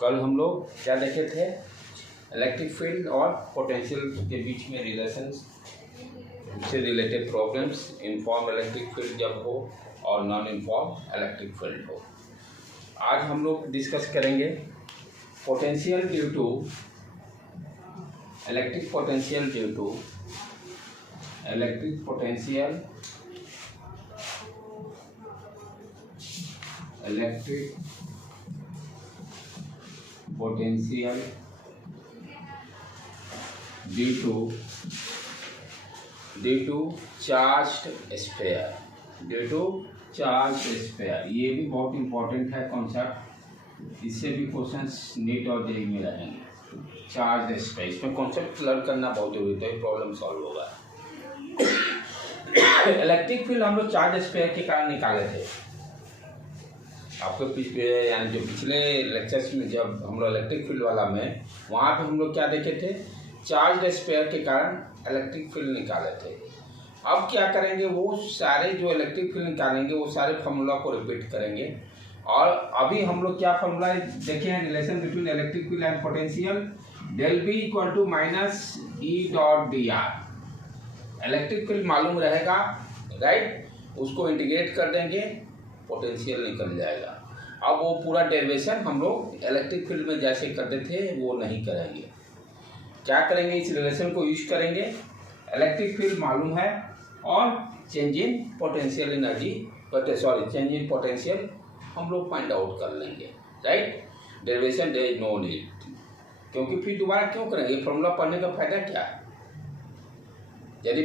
कल हम लोग क्या देखे थे, इलेक्ट्रिक फील्ड और पोटेंशियल के बीच में रिलेशंस से related problems, inform electric field जब हो और नॉन इनफॉर्म इलेक्ट्रिक फील्ड हो। आज हम लोग डिस्कस करेंगे potential due to electric potential due to electric potential due to charged sphere. ये भी बहुत इंपॉर्टेंट है कॉन्सेप्ट, इससे भी क्वेश्चंस नीट और जेईई में रहेंगे। चार्ज स्फीयर, इसमें कॉन्सेप्ट लर्न करना बहुत जरूरी है, प्रॉब्लम सॉल्व होगा। इलेक्ट्रिक फील्ड हम लोग चार्ज स्फीयर के कारण निकाले थे। आपको यानी जो पिछले लेक्चर्स में जब हम लोग इलेक्ट्रिक फील्ड वाला में, वहाँ पे हम लोग क्या देखे थे, चार्ज स्फीयर के कारण इलेक्ट्रिक फील्ड निकाले थे। अब क्या करेंगे, वो सारे जो इलेक्ट्रिक फील्ड निकालेंगे वो सारे फार्मूला को रिपीट करेंगे। और अभी हम लोग क्या फार्मूला देखे हैं, relation between electric field and potential, del B equal to minus E dot D R. Electric field मालूम रहेगा, राइट, उसको इंटीग्रेट कर देंगे, पोटेंशियल निकल जाएगा। अब वो पूरा डेरिवेशन हम लोग इलेक्ट्रिक फील्ड में जैसे करते थे वो नहीं करेंगे। क्या करेंगे, इस रिलेशन को यूज करेंगे, इलेक्ट्रिक फील्ड मालूम है और change in potential energy, change in potential हम लोग फाइंड आउट कर लेंगे, right. Derivation there is no need, क्योंकि फिर दोबारा क्यों करेंगे, फॉर्मूला पढ़ने का फायदा क्या है। यदि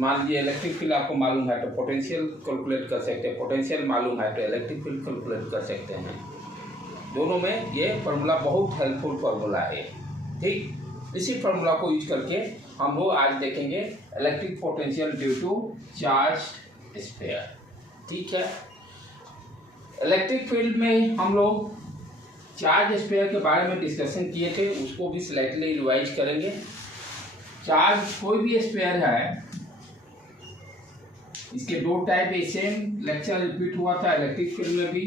मान लीजिए इलेक्ट्रिक फील्ड आपको मालूम है तो पोटेंशियल कैलकुलेट कर सकते हैं, पोटेंशियल मालूम है तो इलेक्ट्रिक फील्ड कैलकुलेट कर सकते हैं। दोनों में ये फार्मूला बहुत हेल्पफुल फार्मूला है, ठीक। इसी फार्मूला को यूज करके हम लोग आज देखेंगे electric potential due to charge sphere, ठीक है। इलेक्ट्रिक फील्ड में हम लोग चार्ज स्फीयर के बारे में डिस्कशन किए थे, उसको भी स्लाइटली रिवाइज करेंगे। चार्ज कोई भी स्फीयर है, इसके दो टाइप है, सेम लेक्चर रिपीट हुआ था इलेक्ट्रिक फील्ड में भी।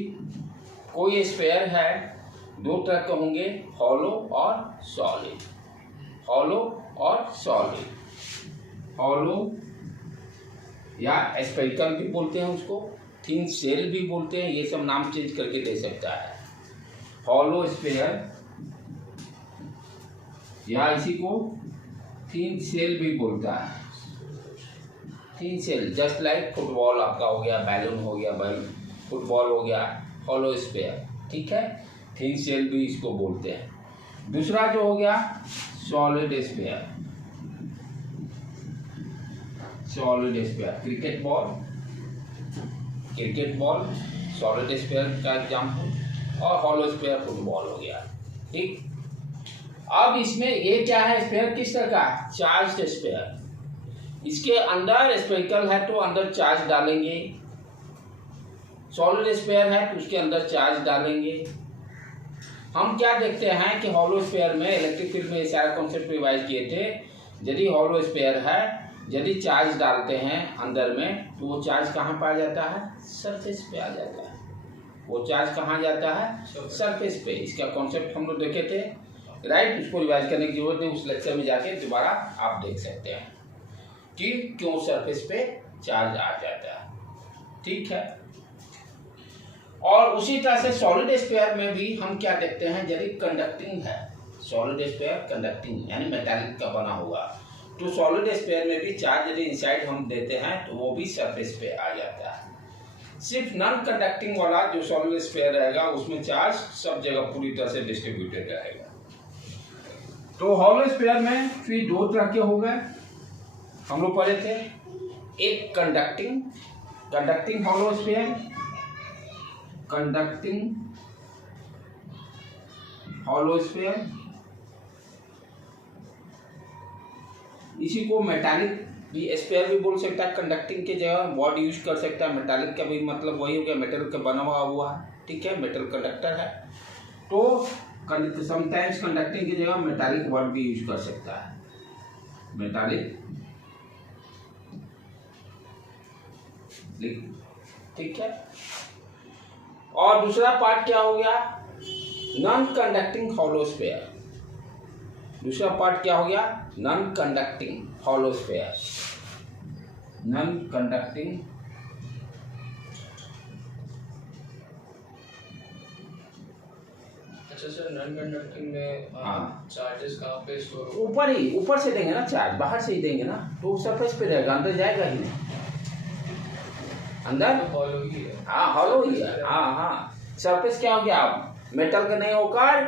कोई स्फीयर है, दो तरह के होंगे, हॉलो और सॉलिड। हॉलो या स्फेरिकल भी बोलते हैं उसको, थिन शेल भी बोलते हैं, ये सब नाम चेंज करके दे सकता है। हॉलो स्फीयर या इसी को थिन शेल भी बोलता है। Thin shell just like football आपका हो गया, बैलून हो गया, फुटबॉल हो गया, हॉलो स्फीयर, ठीक है। थिन शेल भी इसको बोलते हैं। दूसरा जो हो गया solid sphere. Cricket ball solid sphere का एग्जाम्पल, और हॉलो स्फीयर फुटबॉल हो गया, ठीक। अब इसमें ये क्या है, स्फीयर किस तरह का, चार्ज्ड स्फीयर। इसके अंदर स्फेरिकल है तो अंदर चार्ज डालेंगे, सॉलिड स्फीयर है तो उसके अंदर चार्ज डालेंगे। हम क्या देखते हैं कि हॉलो स्फीयर में इलेक्ट्रिक फील्ड में सारा कॉन्सेप्ट रिवाइज किए थे। यदि हॉलो स्फीयर है, यदि चार्ज डालते हैं अंदर में तो वो चार्ज कहाँ पाया जाता है, सरफेस पे आ जाता है। वो चार्ज कहाँ जाता है, सरफेस पे। इसका कॉन्सेप्ट हम लोग देखे थे, राइट। उसको रिवाइज करने की जरूरत नहीं, उस लेक्चर में जाके दोबारा आप देख सकते हैं कि क्यों सरफेस पे चार्ज आ जाता है, ठीक है। और उसी तरह से सॉलिड स्फीयर में भी हम क्या देखते हैं, यदि कंडक्टिंग है, सॉलिड स्फीयर कंडक्टिंग यानी मेटालिक का बना हुआ, तो सॉलिड स्फीयर में भी चार्ज यदि इनसाइड हम देते हैं तो वो भी सरफेस पे आ जाता है। सिर्फ नॉन कंडक्टिंग वाला जो सॉलिड स्फीयर रहेगा उसमें चार्ज सब जगह पूरी तरह से डिस्ट्रीब्यूटेड रहेगा। तो हॉलो स्फीयर में फिर दो तरह के हो गए, हम लोग पढ़े थे। एक कंडक्टिंग हॉलो स्फीयर, इसी को मेटालिक भी स्फीयर भी बोल सकता है। कंडक्टिंग के जगह वर्ड यूज कर सकता है, मेटालिक का भी मतलब वही हो गया, मेटल का बना हुआ है, ठीक है, मेटल कंडक्टर है। तो समटाइम्स कंडक्टिंग की जगह मेटालिक वर्ड भी यूज कर सकता है, मेटालिक, ठीक है। और दूसरा पार्ट क्या हो गया, नॉन कंडक्टिंग हॉलो स्फीयर। दूसरा पार्ट क्या हो गया? Non conducting hollow sphere. Non conducting अच्छा सर, नॉन कंडक्टिंग में चार्जेस कहाँ पे स्टोर होगा? ऊपर ही, ऊपर से देंगे ना चार्ज, बाहर से ही देंगे ना, तो सरफेस पे रहेगा, अंदर जाएगा ही नहीं। अंदर हॉलो ही है। हाँ हॉलो ही है। हाँ हाँ, सरफेस क्या हो गया? अब मेटल का नहीं होकर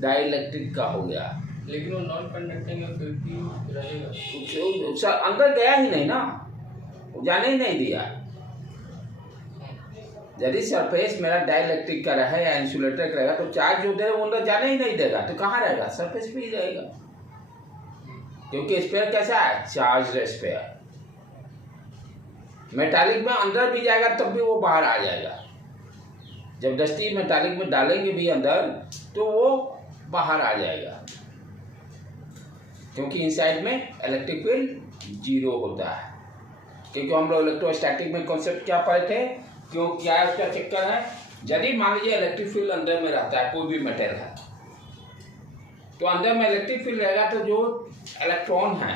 डाइलेक्ट्रिक का हो गया। लेकिन वो नॉन कंडक्टिंग है, फिर भी रहेगा। अंदर गया ही नहीं ना, जाने ही नहीं दिया। यदि सरफेस मेरा डाइलेक्ट्रिक का रहे या इंसुलेटर का रहेगा तो चार्ज जो दे वो अंदर जाने ही नहीं देगा, तो कहाँ रहेगा? सरफेस पे ही रहेगा, क्योंकि स्फीयर कैसा है? Charge sphere. मेटालिक में अंदर भी जाएगा तब भी वो बाहर आ जाएगा। जब डस्टी मेटालिक में डालेंगे भी अंदर तो वो बाहर आ जाएगा, क्योंकि इनसाइड में इलेक्ट्रिक फील्ड 0 होता है। क्योंकि हम लोग इलेक्ट्रोस्टैटिक में कॉन्सेप्ट क्या पढ़े थे? क्यों क्या है उसका चक्कर है? यदि मान लीजिए इलेक्ट्रिक फील्ड अंदर में रहता है, कोई भी मेटल है, तो अंदर में इलेक्ट्रिक फील्ड रहेगा तो जो इलेक्ट्रॉन है,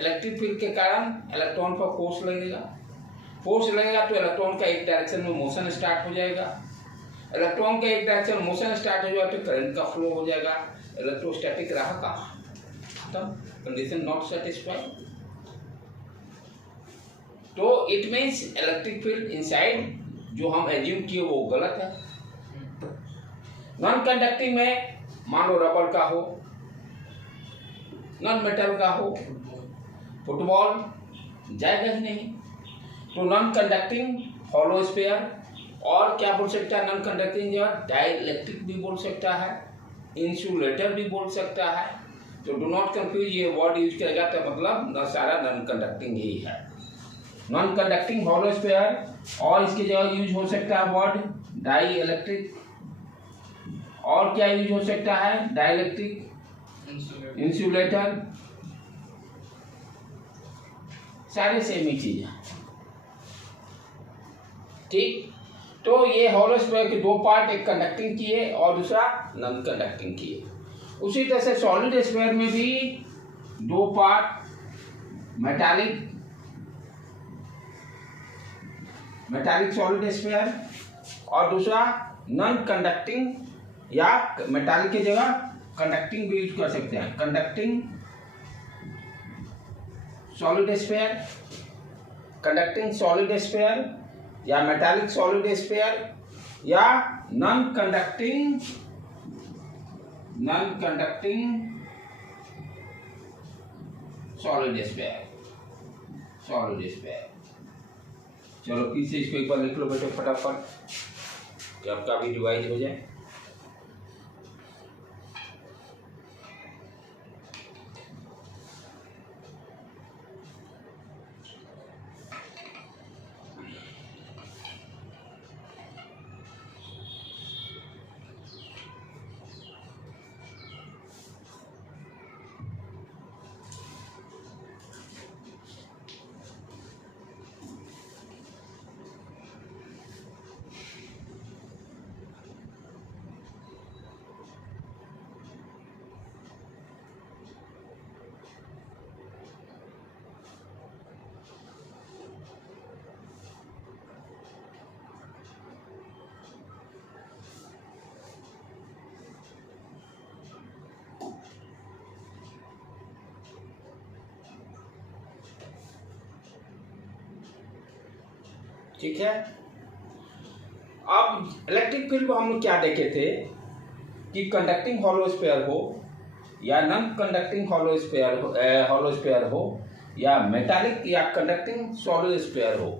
इलेक्ट्रिक फील्ड के कारण इलेक्ट्रॉन पर फोर्स लगेगा। फोर्स लगेगा तो इलेक्ट्रॉन का एक डायरेक्शन में मोशन स्टार्ट हो जाएगा। इलेक्ट्रॉन का एक डायरेक्शन में मोशन स्टार्ट हो जाएगा तो करंट का फ्लो हो जाएगा। इलेक्ट्रोस्टैटिक रहा कहाँ? खत्म, कंडीशन नॉट सेटिस्फाइड। तो it means electric field inside जो हम एज्यूम किए वो गलत है। नॉन कंडक्टिंग में मान लो रबर का हो, नॉन मेटल का हो, फुटबॉल जाएगा ही नहीं। तो नॉन कंडक्टिंग हॉलो स्फीयर, और क्या बोल सकता है? नॉन कंडक्टिंग जो डाइलेक्ट्रिक भी बोल सकता है, इंसुलेटर भी बोल सकता है। तो डू नॉट कंफ्यूज, ये वर्ड यूज करेगा तो मतलब न सारा नॉन कंडक्टिंग ही है। नॉन कंडक्टिंग हॉलो स्फीयर, और इसकी जगह यूज हो सकता है वर्ड डाई इलेक्ट्रिक। और क्या यूज हो सकता है? डाइलेक्ट्रिक, इंसुलेटर, सारे सेम ही चीज है। ठीक, तो ये हॉलो स्फीयर के दो पार्ट, एक कंडक्टिंग किए और दूसरा नॉन कंडक्टिंग किए। उसी तरह से सॉलिड स्फीयर में भी दो पार्ट, मेटालिक सॉलिड स्फीयर और दूसरा नॉन कंडक्टिंग, या मेटालिक की जगह कंडक्टिंग भी यूज कर सकते हैं। Conducting solid sphere, conducting solid sphere, या मेटालिक सॉलिड स्फीयर, या नॉन कंडक्टिंग सॉलिड स्फीयर। चलो फिर से इसको एक बार लिख लो बेटे फटाफट, कि आपका भी डिवाइड हो जाए। ठीक है। अब इलेक्ट्रिक फील्ड को हम लोग क्या देखे थे कि कंडक्टिंग हॉलो स्फीयर हो या नॉन कंडक्टिंग हॉलो स्फीयर हो या मेटालिक या कंडक्टिंग सॉलिड स्फीयर हो,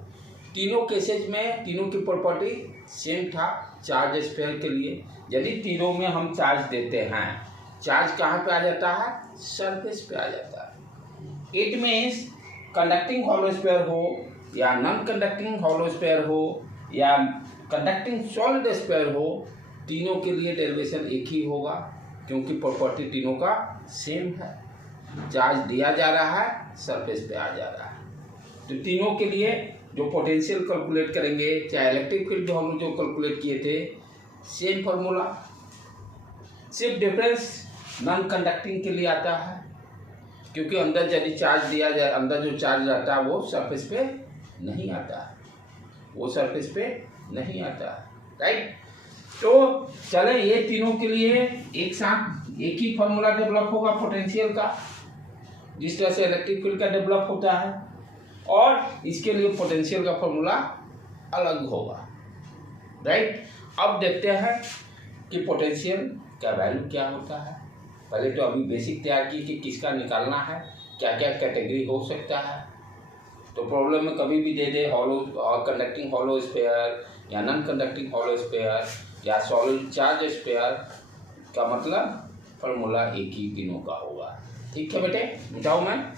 तीनों केसेज में तीनों की प्रॉपर्टी सेम था चार्ज स्फीयर के लिए। यदि तीनों में हम चार्ज देते हैं, चार्ज कहाँ पे आ जाता है? सरफेस पे आ जाता है। It means conducting hollow sphere हो या नॉन कंडक्टिंग हॉलो स्फीयर हो या कंडक्टिंग सॉलिड स्फीयर हो, तीनों के लिए डेरिवेशन एक ही होगा, क्योंकि प्रॉपर्टी तीनों का सेम है। चार्ज दिया जा रहा है, सरफेस पे आ जा रहा है। तो तीनों के लिए जो पोटेंशियल कैलकुलेट करेंगे, चाहे इलेक्ट्रिक फील्ड जो हम जो कैलकुलेट किए थे, सेम फार्मूला सिर्फ डिफरेंस नॉन कंडक्टिंग के लिए आता है, क्योंकि अंदर यदि चार्ज दिया जाए, अंदर जो चार्ज रहता है वो सरफेस पे नहीं आता है, वो सरफेस पे नहीं आता है, राइट। तो चले ये तीनों के लिए एक साथ एक ही फॉर्मूला डेवलप होगा पोटेंशियल का, जिस तरह से इलेक्ट्रिक फील्ड का डेवलप होता है, और इसके लिए पोटेंशियल का फॉर्मूला अलग होगा, राइट। अब देखते हैं कि पोटेंशियल का वैल्यू क्या होता है। पहले तो अभी बेसिक तैयार की कि किसका निकालना है, क्या क्या कैटेगरी हो सकता है। तो प्रॉब्लम में कभी भी दे दे हॉलो कंडक्टिंग हॉलो स्फीयर या नॉन कंडक्टिंग हॉलो स्फीयर या सॉलिड चार्ज स्फीयर, का मतलब फॉर्मूला एक ही तीनों का होगा। ठीक है बेटे, बताओ मैं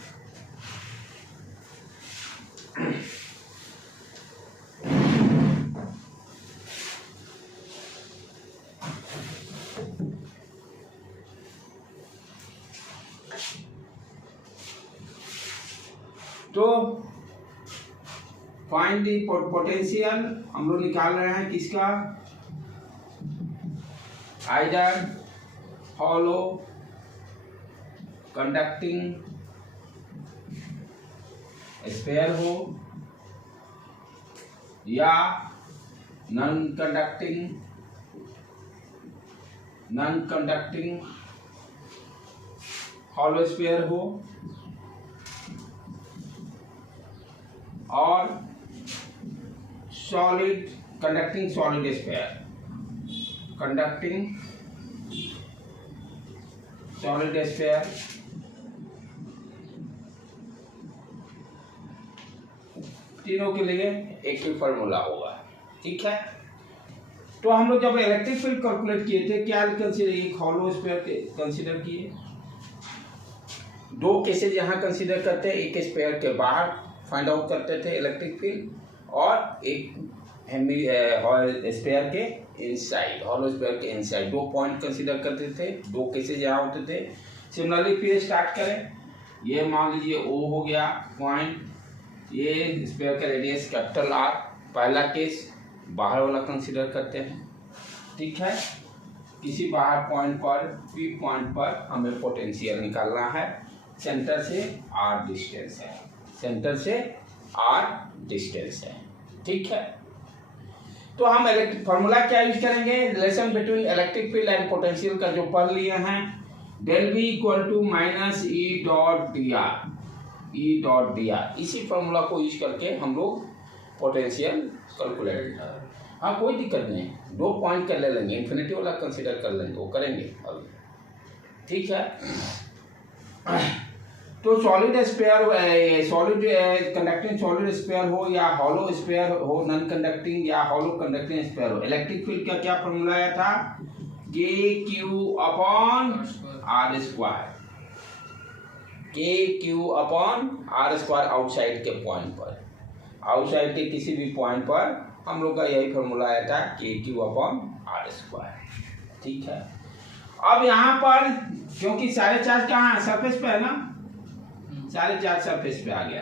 तो फाइंड दी पोटेंशियल हम लोग निकाल रहे हैं किसका, आइदर हॉलो कंडक्टिंग स्फीयर हो या नॉन कंडक्टिंग हॉलो स्फीयर हो, और solid conducting solid sphere, conducting solid sphere, तीनों के लिए एक ही फॉर्मूला होगा। ठीक है, तो हम लोग जब इलेक्ट्रिक फील्ड कैलकुलेट किए थे, क्या कंसीडर, एक हॉलो स्फीयर कंसीडर किए, दो केसेज यहाँ कंसीडर करते हैं, एक स्फीयर के बाहर फाइंड आउट करते थे इलेक्ट्रिक फील्ड, और एक स्फीयर के इनसाइड, हॉलो स्फीयर के इनसाइड, दो पॉइंट कंसीडर करते थे, दो केसेज यहाँ होते थे। सिमिलरली फिर स्टार्ट करें, ये मान लीजिए O हो गया पॉइंट, ये स्फीयर का रेडियस कैपिटल R, पहला केस बाहर वाला कंसीडर करते हैं। ठीक है, किसी बाहर पॉइंट पर, P पॉइंट पर हमें पोटेंशियल निकालना है, सेंटर से R डिस्टेंस है, सेंटर से R डिस्टेंस है। ठीक है, तो हम इलेक्ट्रिक फार्मूला क्या यूज करेंगे, relation between electric field and potential का जो पढ़ लिए हैं, del V equal to minus E dot D R, इसी फार्मूला को यूज करके हम लोग पोटेंशियल कैलकुलेट, हाँ कोई दिक्कत नहीं, दो पॉइंट कर ले लेंगे, इन्फिनिटी वाला कंसीडर कर लेंगे, वो करेंगे अभी। ठीक है, तो solid sphere, solid conducting solid sphere हो या हॉलो स्फीयर हो, नॉन कंडक्टिंग या हॉलो कंडक्टिंग स्फीयर हो, इलेक्ट्रिक फील्ड का क्या फॉर्मूला आया था, K Q upon R square, K Q upon R square outside के पॉइंट पर, आउटसाइड के किसी भी पॉइंट पर हम लोग का यही फॉर्मूला आया था, K Q upon R square. ठीक है, अब यहाँ पर क्योंकि सारे चार्ज कहाँ है, सरफेस पे है ना, सारे चार्ज सरफेस पे आ गया,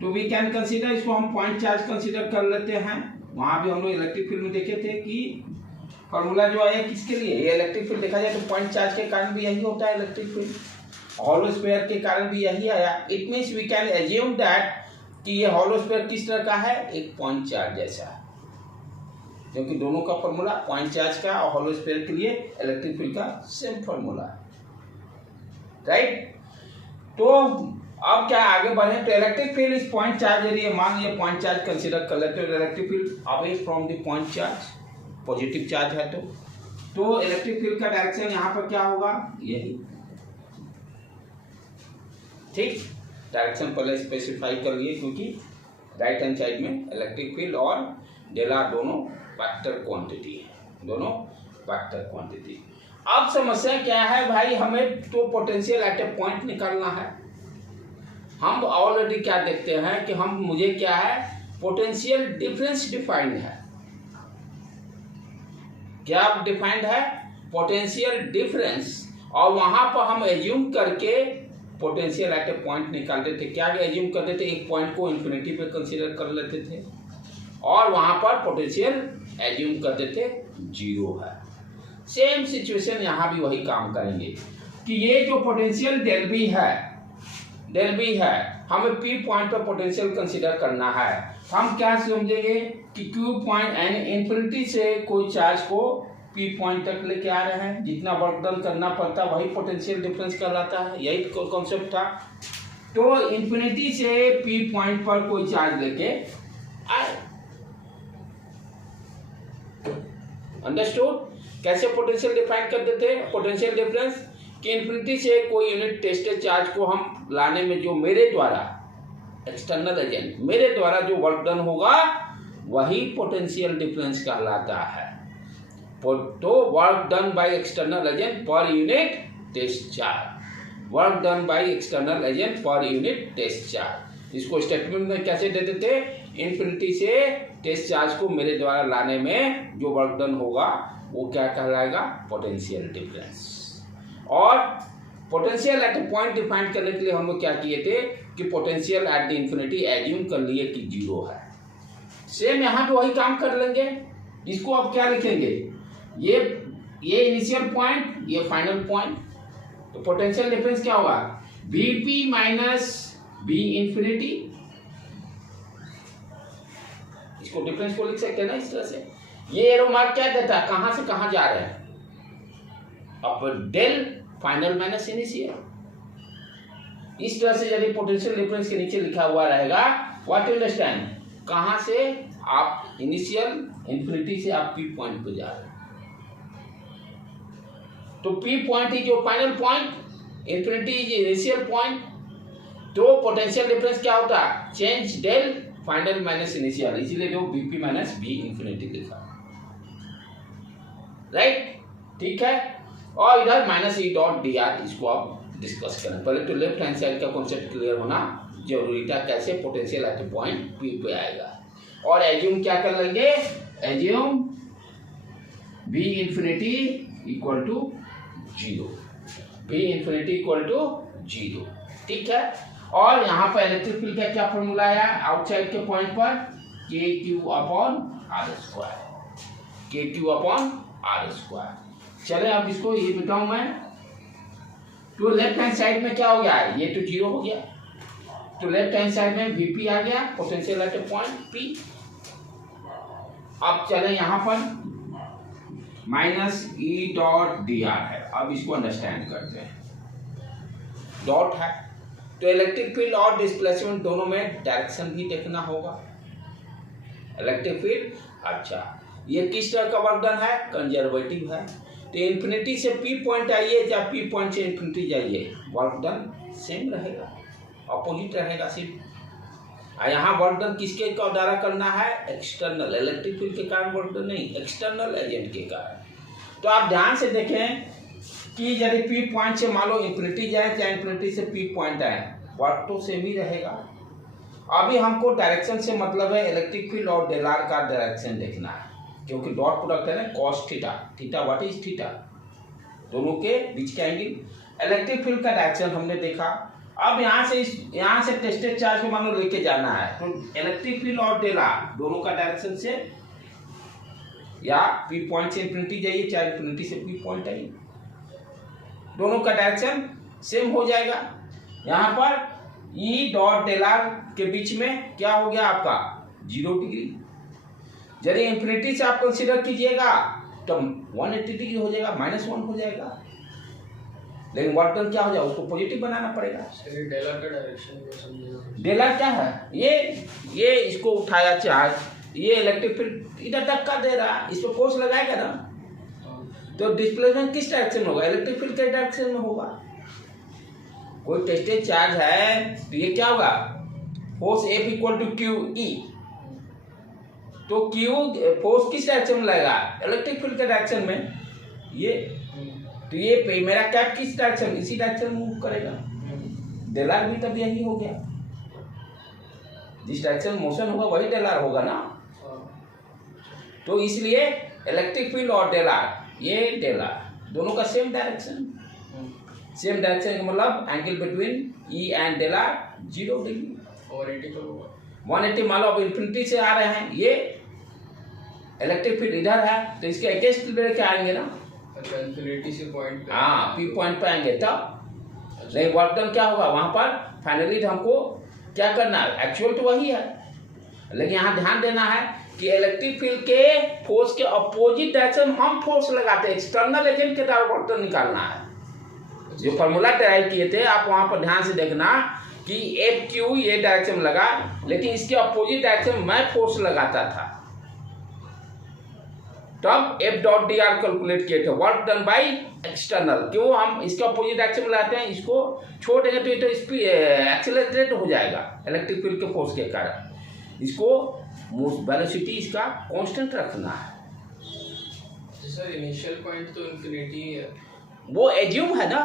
तो वी कैन कंसीडर, इसको हम पॉइंट चार्ज कंसीडर कर लेते हैं। वहां भी हम लोग इलेक्ट्रिक फील्ड में देखे थे कि फॉर्मूला जो आया किसके लिए, ये इलेक्ट्रिक फील्ड देखा जाए तो पॉइंट चार्ज के कारण भी यही होता है, इलेक्ट्रिक फील्ड हॉलो स्फीयर के कारण भी यही आया। It means we can assume that कि ये हॉलो स्फीयर किस तरह का है, एक पॉइंट चार्ज जैसा है, क्योंकि दोनों का फॉर्मूला पॉइंट चार्ज का और हॉलो स्फीयर के लिए इलेक्ट्रिक फील्ड का सेम फॉर्मूला है, राइट। तो अब क्या आगे बढ़े, तो इलेक्ट्रिक फील्ड इस पॉइंट चार्ज, यदि मान लीजिए पॉइंट चार्ज कंसीडर कर लेते हो, electric field away from the point charge, positive charge है तो इलेक्ट्रिक फील्ड का डायरेक्शन यहाँ पर क्या होगा, यही। ठीक, डायरेक्शन पहले स्पेसिफाई कर लिए, क्योंकि राइट हैंड साइड में इलेक्ट्रिक फील्ड और डेल आर दोनों वेक्टर क्वांटिटी है, दोनों वेक्टर क्वांटिटी। अब समस्या क्या है भाई, हमें तो पोटेंशियल एट ए पॉइंट निकालना है। हम ऑलरेडी क्या देखते हैं कि मुझे क्या है, पोटेंशियल डिफरेंस डिफाइंड है। क्या डिफाइंड है, पोटेंशियल डिफरेंस, और वहां पर हम एज्यूम करके पोटेंशियल एट ए पॉइंट निकालते थे। क्या एज्यूम करते थे, एक पॉइंट को इन्फिनिटी पे कंसीडर कर लेते थे, और वहां पर पोटेंशियल एज्यूम करते थे जीरो है। सेम सिचुएशन यहाँ भी वही काम करेंगे कि ये जो पोटेंशियल डेल बी है हमें पी पॉइंट पर पोटेंशियल कंसीडर करना है। हम क्या समझेंगे कि क्यू पॉइंट एंड इन्फिनिटी से कोई चार्ज को पी पॉइंट तक लेके आ रहे हैं, जितना वर्क डन करना पड़ता है वही पोटेंशियल डिफरेंस कहलाता है, यही कॉन्सेप्ट था। तो इन्फिनिटी से पी पॉइंट पर कोई चार्ज लेके आए, अंडरस्टूड? कैसे पोटेंशियल डिफाइन कर देते हैं? पोटेंशियल डिफरेंस कि इन्फिनिटी से कोई यूनिट टेस्टेड चार्ज को हम लाने में जो मेरे द्वारा एक्सटर्नल एजेंट मेरे द्वारा जो वर्क डन होगा वही पोटेंशियल डिफरेंस कहलाता है। तो work done by external agent per unit test charge, work done by external agent per unit test charge. इसको स्टेटमेंट में कैसे दे देते? इन्फिनिटी से टेस्ट चार्ज को मेरे द्वारा लाने में जो वर्क डन होगा वो क्या कहलाएगा? Potential difference. और potential at a point define करने के लिए हम लोग क्या किए थे कि potential at the infinity assume कर लिए कि 0 है। सेम यहाँ पे वही काम कर लेंगे। इसको अब क्या लिखेंगे? ये इनिशियल पॉइंट, ये फाइनल पॉइंट। तो पोटेंशियल डिफरेंस क्या होगा? Vp minus V infinity. इसको डिफरेंस को लिख सकते हैं ना इस तरह से। ये एरो मार्क क्या देता है? कहां से कहां जा रहे हैं? अब डेल फाइनल माइनस इनिशियल। इस तरह से यदि पोटेंशियल डिफरेंस के नीचे लिखा हुआ रहेगा, व्हाट यू अंडरस्टैंड? कहां से आप इनिशियल इंफिनिटी से आप पी पॉइंट पे जा रहे हैं। तो P point is your final point, infinity is initial point. तो पोटेंशियल डिफरेंस क्या होता है? Change del final minus initial, इसीलिए जो बीपी माइनस बी इंफिनिटी लिखा, राइट? ठीक है। और इधर minus E dot D R, इसको आप डिस्कस करें। पहले तो लेफ्ट हैंड साइड का कॉन्सेप्ट क्लियर होना जरूरी था, कैसे potential at a point P पे आएगा। और एज्यूम क्या कर लेंगे? Assume V infinity equal to 0, V infinity equal to 0, ठीक है। और यहाँ पर इलेक्ट्रिक फील्ड का क्या फॉर्मूला है आउटसाइड के पॉइंट पर? के Q upon R square, K Q upon R square. चले अब इसको ये बताऊं मैं। तो लेफ्ट हैंड साइड में क्या हो गया? ये तो 0 हो गया। तो लेफ्ट हैंड साइड में Vp आ गया, potential at a point P। अब चले यहाँ पर minus E dot D are है। अब इसको अंडरस्टैंड करते हैं। डॉट है तो इलेक्ट्रिक फील्ड और डिस्प्लेसमेंट दोनों में डायरेक्शन भी देखना होगा। इलेक्ट्रिक फील्ड, अच्छा ये किस तरह का वर्क डन है? कंजर्वेटिव है। तो इन्फिनिटी से पी पॉइंट आइए या पी पॉइंट से इन्फिनिटी जाइए, वर्क डन सेम रहेगा, अपोजिट रहेगा सिर्फ। यहाँ वर्क डन किसके द्वारा करना है? एक्सटर्नल, इलेक्ट्रिक फील्ड के कारण वर्क डन नहीं, एक्सटर्नल एजेंट के कारण। तो आप ध्यान से देखें कि यदि पी पॉइंट से मान लो इन्फिनिटी जाए या इन्फिनिटी से पी पॉइंट आए, वर्क तो सेम ही रहेगा। अभी हमको डायरेक्शन से मतलब है इलेक्ट्रिक फील्ड और डेल आर का डायरेक्शन देखना है, क्योंकि डॉट प्रोडक्ट है ना cos theta, theta what is theta, दोनों के बीच का एंगल। इलेक्ट्रिक फील्ड का डायरेक्शन हमने देखा। अब यहाँ से टेस्टेड चार्ज को मान लो लेके जाना है, तो इलेक्ट्रिक फील्ड और डेल आर दोनों का डायरेक्शन से या पी पॉइंट से इन्फिनिटी जाइए चाहे इन्फिनिटी से पी पॉइंट आइए, दोनों का डायरेक्शन सेम हो जाएगा। यहाँ पर ई डॉट डेल आर के बीच में क्या हो गया आपका? 0 डिग्री। यदि इन्फिनिटी से आप कंसीडर कीजिएगा तो 180 डिग्री हो जाएगा, -1 हो जाएगा। लेकिन वर्क डन क्या हो जाएगा? उसको पॉजिटिव बनाना पड़ेगा। डेलर का डायरेक्शन को समझिए। डेलर क्या है? ये इसको उठाया चार्ज, ये इलेक्ट्रिक फील्ड इधर तक का दे रहा, इस पर फोर्स लगाएगा ना, तो डिस्प्लेसमेंट किस डायरेक्शन में होगा? इलेक्ट्रिक फील्ड के डायरेक्शन में होगा। कोई टेस्टेड चार्ज है तो ये क्या होगा? Force F equal to Q E. तो क्यू फोर्स किस डायरेक्शन में लगेगा? इलेक्ट्रिक फील्ड के डायरेक्शन में। ये तो ये मेरा कैप किस डायरेक्शन? इसी डायरेक्शन में मूव करेगा। डेलर भी तब यही हो गया, जिस डायरेक्शन मोशन होगा वही डेलर होगा ना। तो इसलिए इलेक्ट्रिक फील्ड और डेलर, ये डेलर दोनों का सेम डायरेक्शन, सेम डायरेक्शन का मतलब angle between E and dealer 0 degree. और 180 मान लो अब इन्फिनिटी से आ रहे हैं, ये इलेक्ट्रिक फील्ड इधर है तो इसके अगेंस्ट लेके आएंगे ना, अच्छा इन्फिनिटी से पॉइंट पे। हाँ, पी पॉइंट पे आएंगे तब नहीं वर्क डन क्या होगा वहां पर फाइनली हमको क्या करना है, एक्चुअल तो वही है, लेकिन यहाँ ध्यान देना है कि इलेक्ट्रिक फील्ड के फोर्स के अपोजिट डायरेक्शन हम फोर्स लगाते हैं, एक्सटर्नल एजेंट के द्वारा वर्क डन निकालना है। जो फॉर्मूला तैयार किए थे आप वहां पर ध्यान से देखना कि एफ क्यू ये डायरेक्शन लगा, लेकिन इसके अपोजिट डायरेक्शन मैं फोर्स लगाता था, तब F dot D are calculate किए थे, वर्क डन बाई एक्सटर्नल। क्यों हम इसका अपोजिट डायरेक्शन में लाते हैं, इसको छोड़ देंगे तो ये तो स्पीड एक्सेलरेटेड हो जाएगा इलेक्ट्रिक फील्ड के फोर्स के कारण। इसको वेलोसिटी इसका कांस्टेंट रखना है। सर इनिशियल पॉइंट तो इन्फिनिटी है, वो एज्यूम है ना,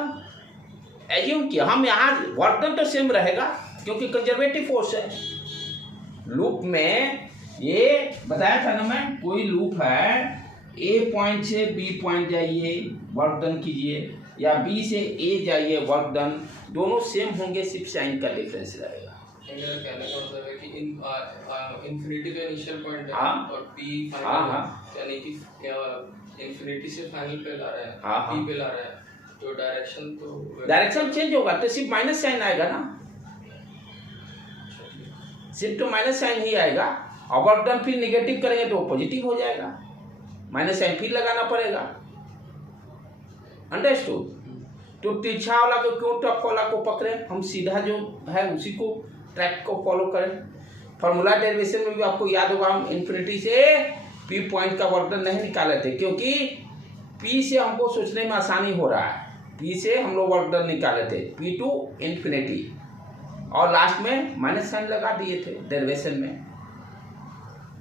एज्यूम किया हम, यहाँ वर्क डन तो सेम रहेगा क्योंकि कंजर्वेटिव फोर्स है। लूप में ये बताया था ना मैं, कोई लूप है ए पॉइंट से बी पॉइंट जाइए वर्क डन कीजिए, या बी से ए जाइए वर्क डन, दोनों सेम होंगे, सिर्फ साइन का डिफरेंस रहेगा। मेरा कहने का मतलब है कि इन्फिनिटी तो इनिशियल पॉइंट है हाँ। और पी फाइनल, हाँ। यानी कि क्या इन्फिनिटी से फाइनल पे ला रहा है, हाँ। पी पे ला रहा है, तो डायरेक्शन चेंज होगा तो सिर्फ माइनस साइन आएगा ना, सिर्फ तो माइनस साइन ही आएगा, और वर्क डन फिर निगेटिव करेंगे तो पॉजिटिव हो जाएगा, माइनस साइन फिर लगाना पड़ेगा। अंडरस्टूड? तो तिरछा वाला को क्यों टफ वाला को पकड़े, हम सीधा जो है उसी को ट्रैक को फॉलो करें। फॉर्मूला डेरिवेशन में भी आपको याद होगा हम इन्फिनिटी से पी पॉइंट का वर्क डन नहीं निकाले थे, क्योंकि पी से हमको सोचने में आसानी हो रहा है, पी से हम लोग वर्क डन निकाले थे पी टू इन्फिनिटी, और लास्ट में माइनस साइन लगा दिए थे डेरिवेशन में,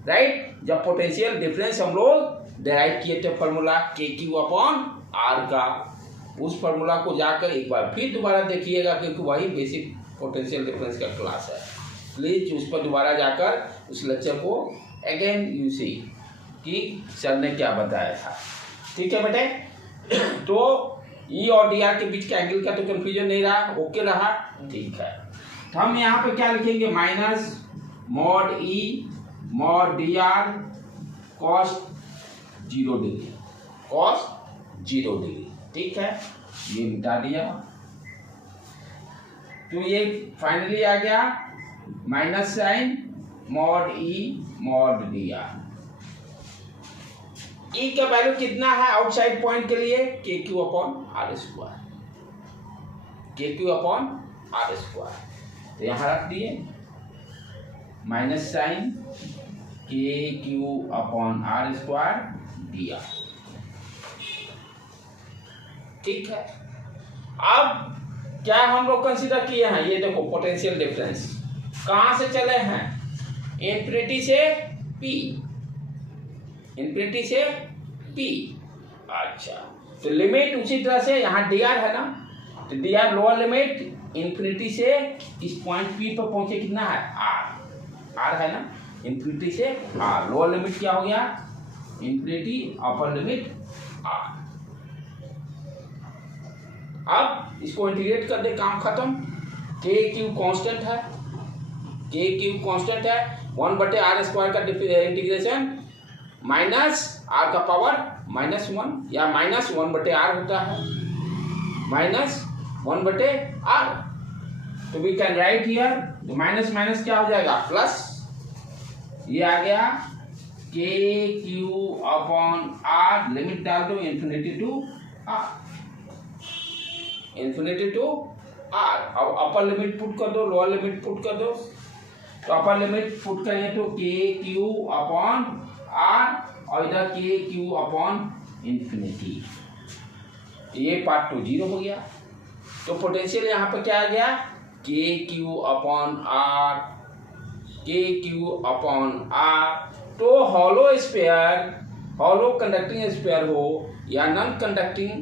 राइट। जब पोटेंशियल डिफरेंस हम लोग डेराइव किए थे formula K Q upon are का, उस फॉर्मूला को जाकर एक बार फिर दोबारा देखिएगा, क्योंकि वही बेसिक पोटेंशियल डिफरेंस का क्लास है। प्लीज उस पर दोबारा जाकर उस लेक्चर को अगेन यू सी कि सर ने क्या बताया था। ठीक है बेटे, तो ई और डी आर के बीच के एंगल का तो कंफ्यूजन नहीं रहा, ओके रहा, ठीक है। तो हम यहाँ पे क्या लिखेंगे, minus mod E mod D R cos 0 degree, cos 0 degree, ठीक है, ये मिटा दिया। तो ये फाइनली आ गया minus sign mod E mod D R. E का वैल्यू कितना है आउटसाइड पॉइंट के लिए, K Q upon R square, K Q upon R square, तो यहाँ रख दिए minus sign K Q upon R square D R, ठीक है। अब क्या हम लोग कंसीडर किए हैं, ये देखो पोटेंशियल डिफरेंस कहां से चले हैं, इन्फिनिटी से पी, इन्फिनिटी से पी, अच्छा। तो लिमिट उसी तरह से यहाँ डी आर है ना, तो D R lower limit infinity से इस पॉइंट पी पर पहुंचे कितना है, आर, आर है ना, इन्फिनिटी से आर, लोअर लिमिट क्या हो गया इन्फिनिटी, अपर लिमिट आर। अब इसको इंटीग्रेट कर दे, काम खत्म। के क्यू कांस्टेंट है, के क्यू कांस्टेंट है, 1/r स्क्वायर का इंटीग्रेशन माइनस आर का पावर -1 या -1/r होता है, -1/r। तो वी कैन राइट हियर, तो माइनस माइनस क्या हो जाएगा, प्लस, ये आ गया के क्यू अपॉन आर, लिमिट डाल दो infinity to R, infinity to R. अब अपर लिमिट पुट कर दो, लोअर लिमिट पुट कर दो, तो अपर लिमिट पुट करेंगे तो के क्यू अपॉन आर, और इधर के क्यू अपॉन इन्फिनिटी, ये पार्ट 2 0 हो गया। तो पोटेंशियल यहाँ पर क्या आ गया, के क्यू अपॉन आर, के क्यू अपॉन आर। तो hollow sphere, hollow conducting sphere हो या नॉन कंडक्टिंग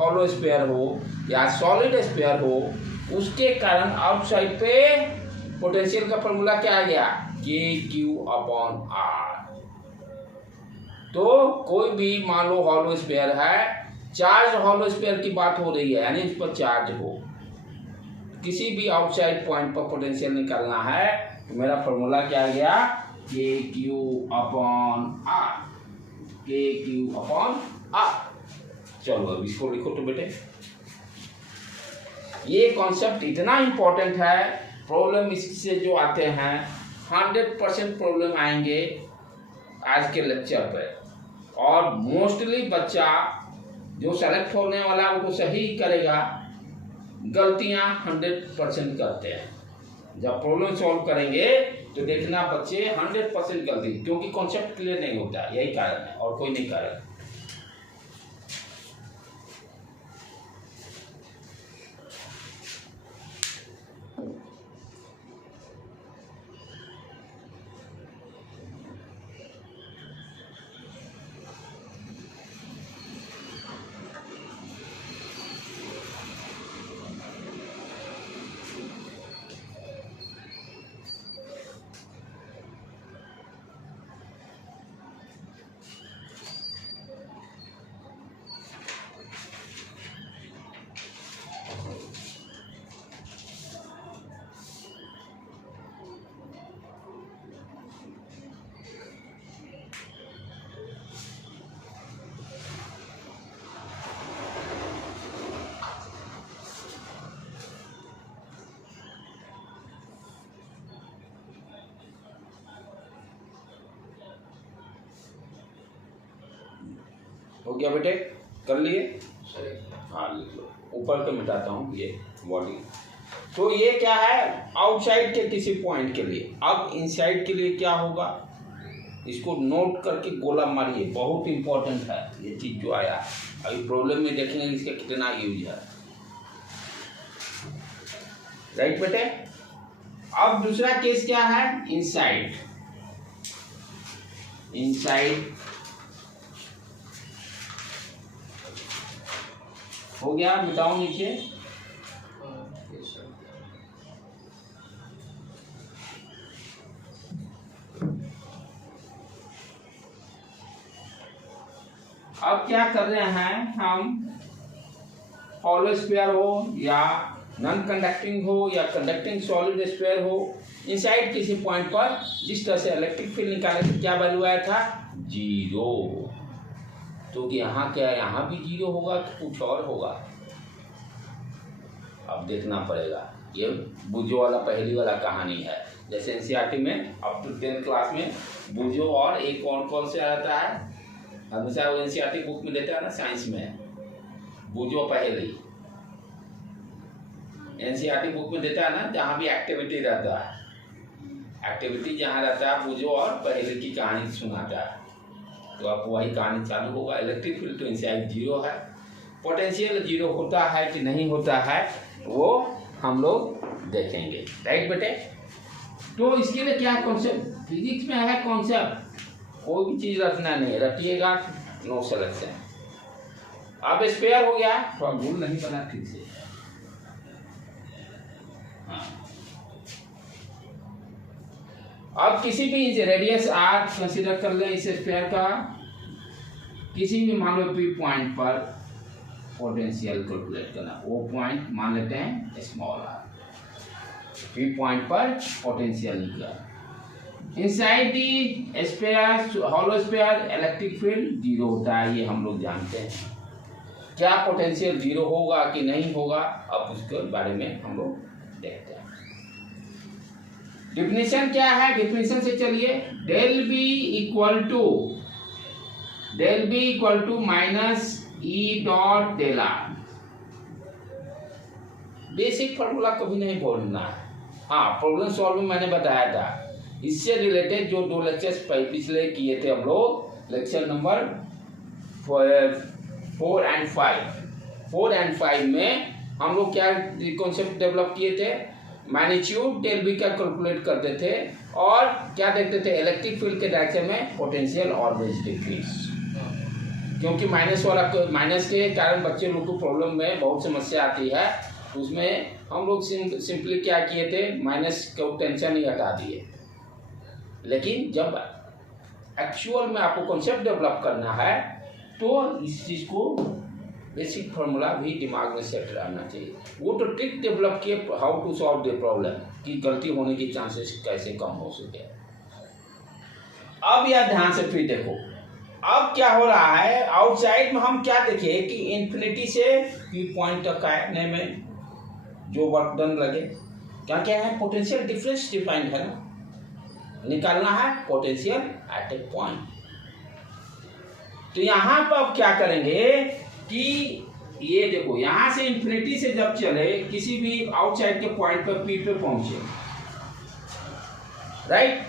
हॉलो स्फीयर हो या सॉलिड स्फीयर हो, उसके कारण आउटसाइड पे पोटेंशियल का फॉर्मूला क्या आ गया, के क्यू अपॉन आर। तो कोई भी मान लो हॉलो स्फीयर है, चार्ज हॉलो स्फीयर की बात हो रही है, यानी इस पर चार्ज हो, किसी भी आउटसाइड पॉइंट पर पोटेंशियल निकालना है, तो मेरा फॉर्मूला क्या आ गया, के क्यू अपॉन आर, के क्यू अपॉन आर। चलो अब इसको लिखो तो बेटे, ये कॉन्सेप्ट इतना इम्पोर्टेंट है, प्रॉब्लम इससे जो आते हैं 100% प्रॉब्लम आएंगे आज के लेक्चर पे, और मोस्टली बच्चा जो सेलेक्ट होने वाला है वो तो सही करेगा, गलतियां 100% करते हैं। जब प्रॉब्लम सॉल्व करेंगे तो देखना बच्चे 100% गलती, क्योंकि कॉन्सेप्ट क्लियर नहीं होता, यही कारण है और कोई नहीं कारण। हो गया बेटे, कर लिए? हाँ लिख लो, ऊपर के मिटाता हूँ ये बॉडी। तो ये क्या है, आउटसाइड के किसी पॉइंट के लिए। अब इनसाइड के लिए क्या होगा, इसको नोट करके गोला मारिए, बहुत इंपॉर्टेंट है ये चीज जो आया। अभी प्रॉब्लम में देखेंगे इसका कितना यूज है। राइट बेटे। अब दूसरा केस क्या है, इनसाइड। इनसाइड हो गया, मिटाओ नीचे। अब क्या कर रहे हैं हम, हॉलो स्फीयर हो या नॉन कंडक्टिंग हो या कंडक्टिंग सॉलिड स्फीयर हो, इनसाइड किसी पॉइंट पर जिस तरह से इलेक्ट्रिक फील्ड निकाले थे क्या वैल्यू आया था, 0। तो यहाँ क्या, यहाँ भी 0 होगा कि कुछ और होगा, अब देखना पड़ेगा। ये बुझो वाला पहली वाला कहानी है। जैसे एनसीईआरटी में अप टू 10th क्लास में बुझो और एक कौन से आता है, हमेशा वो एनसीईआरटी बुक में देता है ना, साइंस में बुझो पहली एनसीईआरटी बुक में देता है ना, जहाँ भी एक्टिविटी रहता है, एक्टिविटी जहाँ रहता है बुझो और पहले की कहानी सुनाता है। तो आप वही कहानी चालू होगा। इलेक्ट्रिक फील्ड तो इनसाइड 0 है, पोटेंशियल 0 होता है कि नहीं होता है वो हम लोग देखेंगे। राइट बेटे। तो इसके लिए क्या कॉन्सेप्ट, फिजिक्स में है कॉन्सेप्ट, कोई भी चीज़ रटना नहीं, रटिएगा नो सिलेक्शन। अब स्पेयर हो गया, थोड़ा भूल नहीं बना ठीक से। हाँ, अब किसी भी रेडियस r कंसीडर कर ले इस स्फीयर का, किसी भी मान लो पी पॉइंट पर पोटेंशियल कैलकुलेट करना। वो पॉइंट मान लेते हैं स्मॉल r, पी पॉइंट पर पोटेंशियल निकला। Inside the sphere, hollow sphere, electric field 0 होता है, ये हम लोग जानते हैं। क्या पोटेंशियल 0 होगा कि नहीं होगा, अब उसके बारे में हम लोग देखते हैं। डिफिनेशन क्या है, डिफिनेशन से चलिए, del B equal to minus E dot del R. Basic formula कभी नहीं भूलना है। हाँ, प्रॉब्लम सॉल्विंग मैंने बताया था, इससे रिलेटेड जो 2 लेक्चर्स पिछले किए थे हम लोग, लेक्चर नंबर 4 and 5 में हम लोग क्या कॉन्सेप्ट डेवलप किए थे, मैग्नीट्यूड डेल बी का कैलकुलेट करते थे और क्या देखते थे, इलेक्ट्रिक फील्ड के डायरेक्शन में पोटेंशियल ऑलवेज डिक्रीज। क्योंकि माइनस के कारण बच्चे लोग को प्रॉब्लम में बहुत समस्या आती है, उसमें हम लोग सिंपली क्या किए थे, माइनस को टेंशन ही हटा दिए। लेकिन जब एक्चुअल में आपको कॉन्सेप्ट डेवलप करना है तो इस चीज़ को बेसिक फार्मूला भी दिमाग में सेट रहना चाहिए। वो तो ट्रिक डेवलप किए how to solve the problem, कि गलती होने की चांसेस कैसे कम हो सके। अब यार ध्यान से फिर देखो, अब क्या हो रहा है, आउटसाइड में हम क्या देखे कि इन्फिनिटी से पी पॉइंट तक आने में जो वर्क डन लगे, क्या क्या है, पोटेंशियल डिफरेंस डिफाइंड है ना, निकालना है पोटेंशियल एट ए पॉइंट। तो यहाँ पर अब क्या करेंगे कि ये देखो, यहाँ से इन्फिनिटी से जब चले किसी भी आउटसाइड के पॉइंट पर पी पे पहुंचे, राइट,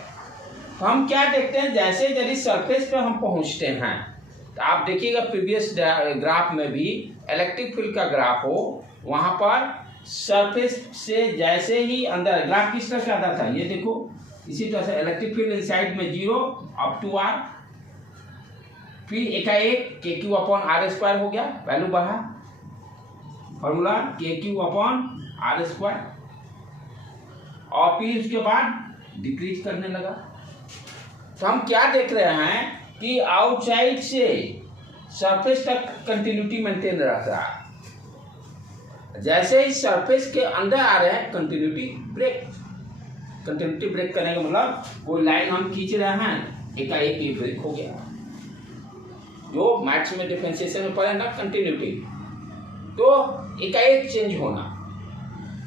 तो हम क्या देखते हैं, जैसे यदि सरफेस पे हम पहुंचते हैं तो आप देखिएगा प्रीवियस ग्राफ में भी इलेक्ट्रिक फील्ड का ग्राफ हो, वहां पर सरफेस से जैसे ही अंदर ग्राफ किस तरह से आता था, ये देखो इसी तरह से इलेक्ट्रिक फील्ड इनसाइड में 0 अप टू r, फिर एकाएक के क्यू अपॉन आर स्क्वायर हो गया, वैल्यू बढ़ा, formula K Q upon R square, और फिर उसके बाद डिक्रीज करने लगा। तो हम क्या देख रहे हैं कि आउटसाइड से सरफेस तक कंटिन्यूटी मेंटेन रहता है, जैसे ही सरफेस के अंदर आ रहे हैं कंटिन्यूटी ब्रेक। कंटिन्यूटी ब्रेक करने का मतलब कोई लाइन हम खींच रहे हैं, एकाएक ये ब्रेक हो गया, जो मैथ्स में डिफरेंशिएशन में पढ़े ना कंटिन्यूटी, तो एकाएक चेंज होना।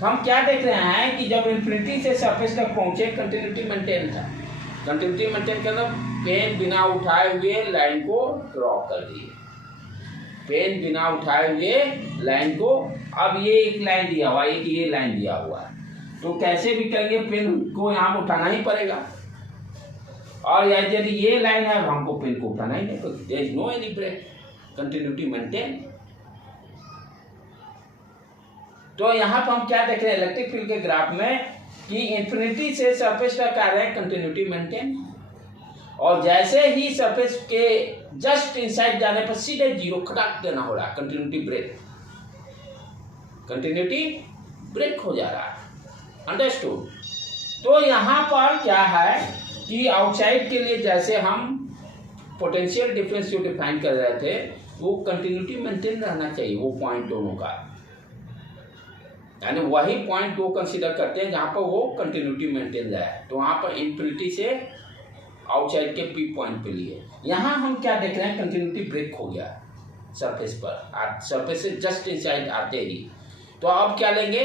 तो हम क्या देख रहे हैं कि जब इन्फिनिटी से सरफेस तक पहुंचे कंटिन्यूटी मेंटेन था। कंटिन्यूटी मेंटेन करना, पेन बिना उठाए हुए लाइन को ड्रॉ कर दिए, पेन बिना उठाए हुए लाइन को, अब ये एक लाइन दिया हुआ, एक ये लाइन दिया हुआ है, तो कैसे भी करेंगे पेन को यहाँ उठाना ही पड़ेगा, और यदि ये लाइन है हमको पेन को उठाना ही नहीं, तो there is no any break, continuity maintain. तो यहाँ पर हम क्या देख रहे हैं इलेक्ट्रिक फील्ड के ग्राफ में कि इन्फिनिटी से सरफेस तक आ रहे हैं कंटिन्यूटी मेंटेन, और जैसे ही सरफेस के जस्ट इनसाइड जाने पर सीधे 0 खटाक देना हो रहा है, कंटिन्यूटी ब्रेक, कंटिन्यूटी ब्रेक हो जा रहा है, अंडरस्टूड। तो यहाँ पर क्या है कि आउटसाइड के लिए जैसे हम पोटेंशियल डिफरेंस जो डिफाइन कर रहे थे, वो कंटिन्यूटी मेंटेन रहना चाहिए, वो पॉइंट दोनों का, यानी वही पॉइंट को कंसीडर करते हैं जहाँ पर वो कंटिन्यूटी मेंटेन रहा है। तो वहाँ पर इन्फिनिटी से आउटसाइड के पी पॉइंट पे लिए, यहाँ हम क्या देख रहे हैं, कंटिन्यूटी ब्रेक हो गया सरफेस पर, सरफेस से जस्ट इनसाइड आते ही। तो अब क्या लेंगे,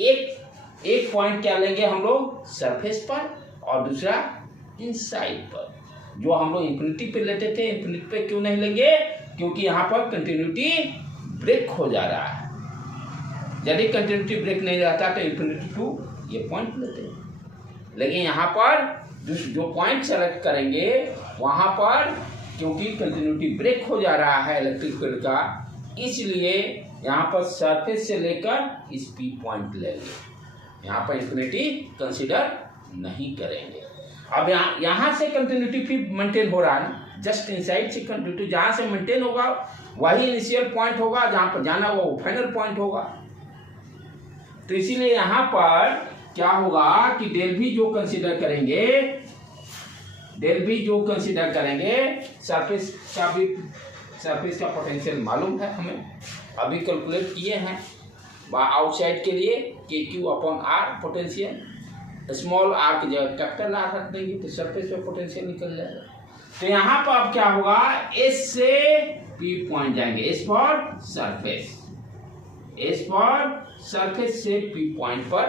एक पॉइंट क्या लेंगे हम लोग सरफेस पर, और दूसरा इनसाइड पर, जो हम लोग इन्फिनिटी पे लेते थे। इन्फिनिटी पे क्यों नहीं लेंगे, क्योंकि यहाँ पर कंटिन्यूटी ब्रेक हो जा रहा है। यदि कंटिन्यूटी ब्रेक नहीं रहता तो इन्फिनिटी टू ये पॉइंट लेते हैं, लेकिन यहाँ पर जो पॉइंट सेलेक्ट करेंगे वहाँ पर, क्योंकि कंटिन्यूटी ब्रेक हो जा रहा है इलेक्ट्रिक फील्ड का, इसलिए यहाँ पर सरफेस से लेकर इस पी पॉइंट लेंगे, यहाँ पर इन्फिनिटी कंसीडर नहीं करेंगे। अब यहाँ से कंटिन्यूटी फिर मेंटेन हो रहा है ना, जस्ट इनसाइड से कंटिन्यूटी जहाँ से मेंटेन होगा वही इनिशियल पॉइंट होगा, जहाँ पर जाना होगा वो फाइनल पॉइंट होगा। तो इसीलिए यहाँ पर क्या होगा कि डेल भी जो कंसीडर करेंगे, सरफेस का पोटेंशियल मालूम है हमें, अभी कैलकुलेट किए हैं आउटसाइड के लिए K Q upon R potential, small R की जगह कैपिटल आर रख देंगे तो सरफेस पे पोटेंशियल निकल जाएगा। तो यहाँ पर अब क्या होगा, एस से पी पॉइंट जाएंगे, एस फॉर सरफेस से पी पॉइंट पर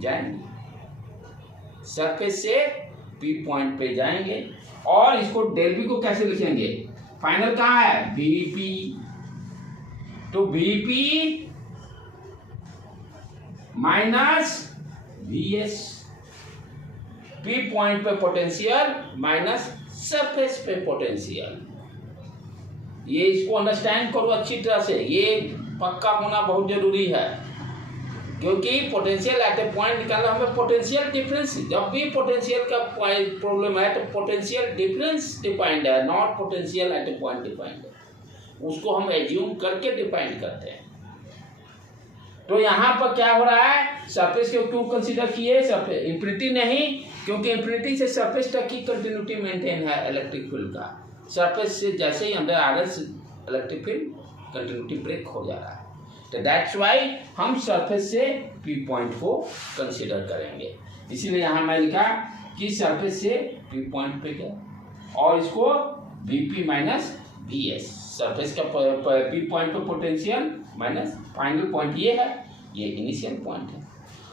जाएंगे, सरफेस से पी पॉइंट पे जाएंगे, और इसको डेल बी को कैसे लिखेंगे, फाइनल कहाँ है, वीपी, तो VP minus VS, P point पे पोटेंशियल माइनस सरफेस पे पोटेंशियल। ये इसको अंडरस्टैंड करो अच्छी तरह से, ये पक्का होना बहुत जरूरी है, क्योंकि पोटेंशियल एट ए पॉइंट निकालना हमें पोटेंशियल डिफरेंस, जब भी पोटेंशियल का पॉइंट प्रॉब्लम है तो पोटेंशियल डिफरेंस डिफाइंड है, not potential at a point defined है, उसको हम एज्यूम करके डिफाइन करते हैं। तो यहाँ पर क्या हो रहा है, सरफेस को क्यों कंसीडर किए, सरफेस इन्फिनिटी नहीं, क्योंकि इन्फिनिटी से सरफेस तक की कंटिन्यूटी मेंटेन है इलेक्ट्रिक फील्ड का, सरफेस से जैसे ही अंदर आ रहे इलेक्ट्रिक फील्ड कंटिन्यूटी ब्रेक हो जा रहा है। तो दैट्स वाई हम सरफेस से पी पॉइंट को कंसीडर करेंगे, इसीलिए यहाँ मैं लिखा कि सरफेस से पी पॉइंट पे गया, और इसको Vp माइनस Vs, सरफेस का पी पॉइंट पे पोटेंशियल माइनस फाइनल पॉइंट ये है, ये इनिशियल पॉइंट है।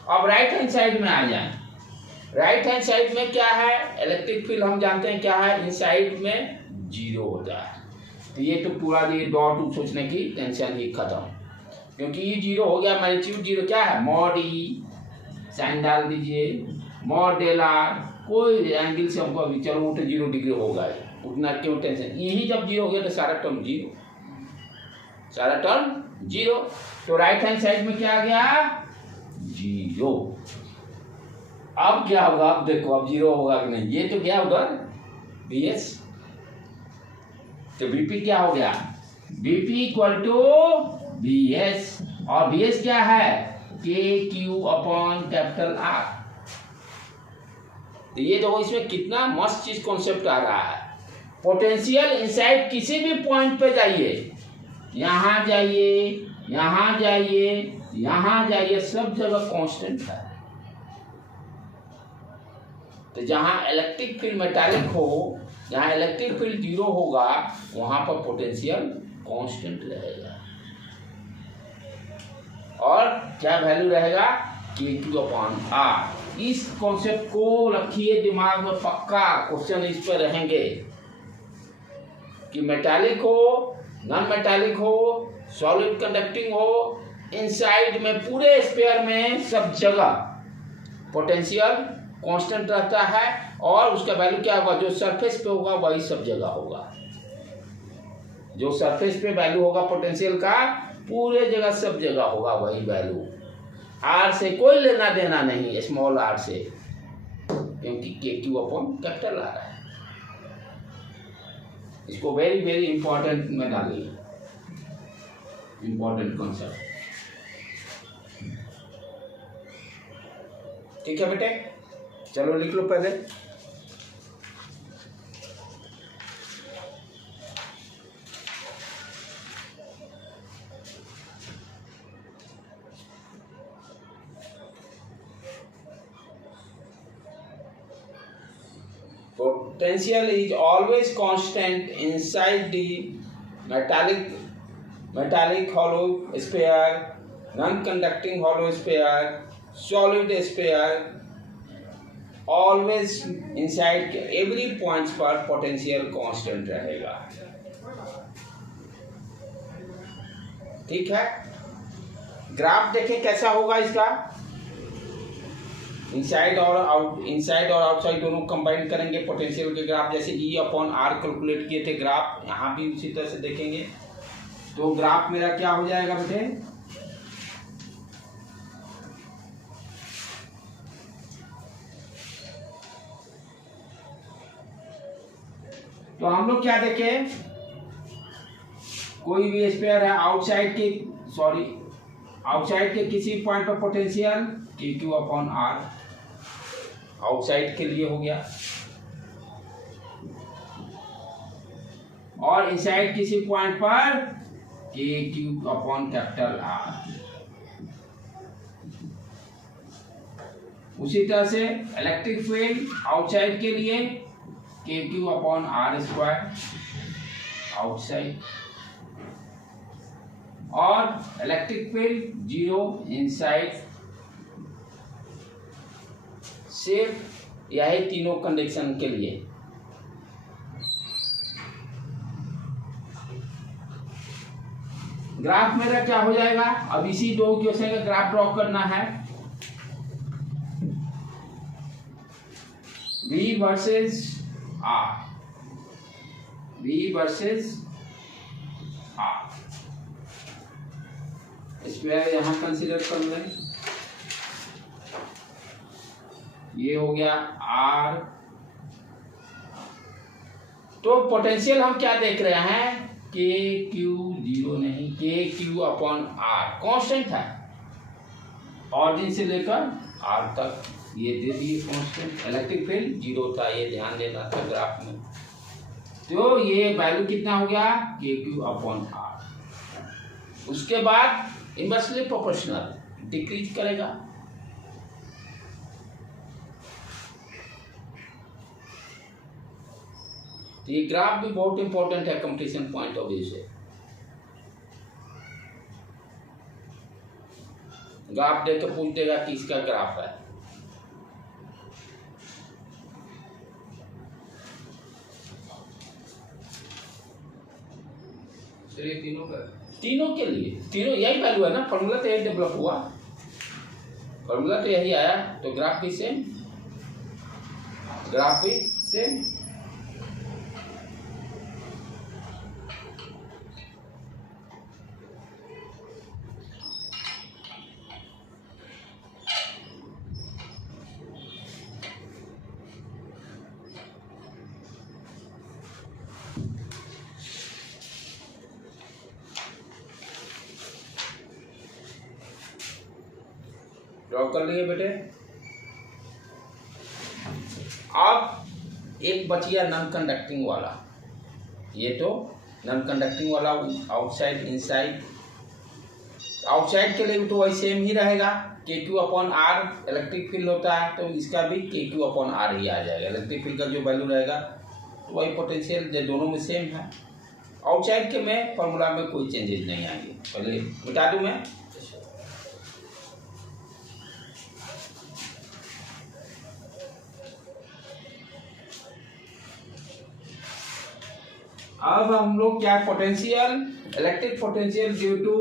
अब राइट हैंड साइड में आ जाए। राइट हैंड साइड में क्या है, इलेक्ट्रिक फील्ड हम जानते हैं क्या है, इनसाइड में जीरो होता है। तो ये तो पूरा ये डॉट सोचने की टेंशन ही खत्म, क्योंकि ये जीरो हो गया, मैग्नीट्यूड जीरो क्या है, मॉड ई, साइन डाल दीजिए, मॉड डेल आर, कोई एंगल से हमको अभी चलो वो तो 0 डिग्री होगा, उतना क्यों टेंशन, यही जब जीरो हो गया तो सारा टर्म जीरो, सारा टर्म जीरो। तो राइट हैंड साइड में क्या आ गया, जीरो। अब क्या होगा, अब देखो अब जीरो होगा कि नहीं, ये तो गया उधर Vs, तो Vp क्या हो गया, Vp इक्वल टू Vs, और Vs क्या है, KQ अपॉन कैपिटल R। तो ये देखो इसमें कितना मस्त चीज कॉन्सेप्ट आ रहा है। पोटेंशियल इनसाइड किसी भी पॉइंट पे जाइए, यहां जाइए, यहां जाइए, यहां जाइए, सब जगह कांस्टेंट है। तो जहां इलेक्ट्रिक फील्ड मेटालिक हो, जहां इलेक्ट्रिक फील्ड जीरो होगा, वहां पर पोटेंशियल कांस्टेंट रहेगा, और क्या वैल्यू रहेगा, KQ अपॉन R। इस कॉन्सेप्ट को रखिए दिमाग में, पक्का क्वेश्चन इस पर रहेंगे कि मेटालिक हो, नॉन मेटालिक हो, सॉलिड कंडक्टिंग हो, इनसाइड में पूरे स्फीयर में सब जगह पोटेंशियल कांस्टेंट रहता है, और उसका वैल्यू क्या होगा, जो सरफेस पे होगा वही सब जगह होगा। जो सरफेस पे वैल्यू होगा पोटेंशियल का, पूरे जगह सब जगह होगा वही वैल्यू। आर से कोई लेना देना नहीं, स्मॉल आर से, क्योंकि KQ अपॉन कैपिटल आर है। इसको वेरी वेरी इंपॉर्टेंट में डालिए, इंपॉर्टेंट कॉन्सेप्ट। ठीक है बेटे, चलो लिख लो पहले। Potential is always constant inside the metallic hollow sphere, non-conducting hollow sphere, solid sphere, always inside every points पर potential constant रहेगा। ठीक है, ग्राफ देखें कैसा होगा इसका, इनसाइड और आउटसाइड दोनों कंबाइन करेंगे पोटेंशियल के ग्राफ, जैसे E अपॉन R कैलकुलेट किए थे ग्राफ, यहाँ भी उसी तरह से देखेंगे। तो ग्राफ मेरा क्या हो जाएगा बेटे, तो हम लोग क्या देखें, कोई भी स्फीयर है, आउटसाइड के किसी पॉइंट पर potential KQ upon R, outside के लिए हो गया, और इनसाइड किसी पॉइंट पर KQ अपॉन कैपिटल R। उसी तरह से इलेक्ट्रिक फील्ड आउटसाइड के लिए KQ upon R square outside, और इलेक्ट्रिक फील्ड जीरो इनसाइड। सिर्फ यही तीनों कंडीशन के लिए। ग्राफ मेरा क्या हो जाएगा, अब इसी दो क्वेश्चन का ग्राफ ड्रॉ करना है, V versus R, V versus R। Square यहां कंसीडर कर लें, ये हो गया R। तो पोटेंशियल हम क्या देख रहे हैं, KQ जीरो नहीं, KQ अपॉन R कांस्टेंट है, ऑरिजिन से लेकर R तक ये दे दिए कांस्टेंट। इलेक्ट्रिक फील्ड जीरो था, ये ध्यान देना था ग्राफ में। तो ये वैल्यू कितना हो गया, KQ अपॉन R। उसके बाद इनवर्सली प्रोपोर्शनल डिक्रीज करेगा, तो ये ग्राफ भी बहुत इंपॉर्टेंट है कंपटीशन पॉइंट ऑफ व्यू से। ग्राफ देख के पूछ देगा कि इसका ग्राफ है। चलिए तीनों के लिए तीनों यही वैल्यू है ना, फॉर्मूला तो यही डेवलप हुआ, फॉर्मूला तो यही आया, तो ग्राफ भी सेम, ग्राफ भी सेम। ड्रॉ कर लिए बेटे। अब एक बच गया नॉन कंडक्टिंग वाला, ये तो नॉन कंडक्टिंग वाला आउटसाइड इनसाइड। आउटसाइड के लिए तो वही सेम ही रहेगा, K Q upon R electric field होता है, तो इसका भी के क्यू अपॉन आर ही आ जाएगा। इलेक्ट्रिक फील्ड का जो वैल्यू रहेगा तो वही पोटेंशियल, जो दोनों में सेम है। आउटसाइड के में फॉर्मूला में कोई चेंजेस नहीं आएंगे। पहले मिटा दूं मैं। अब हम लोग क्या, potential, electric potential due to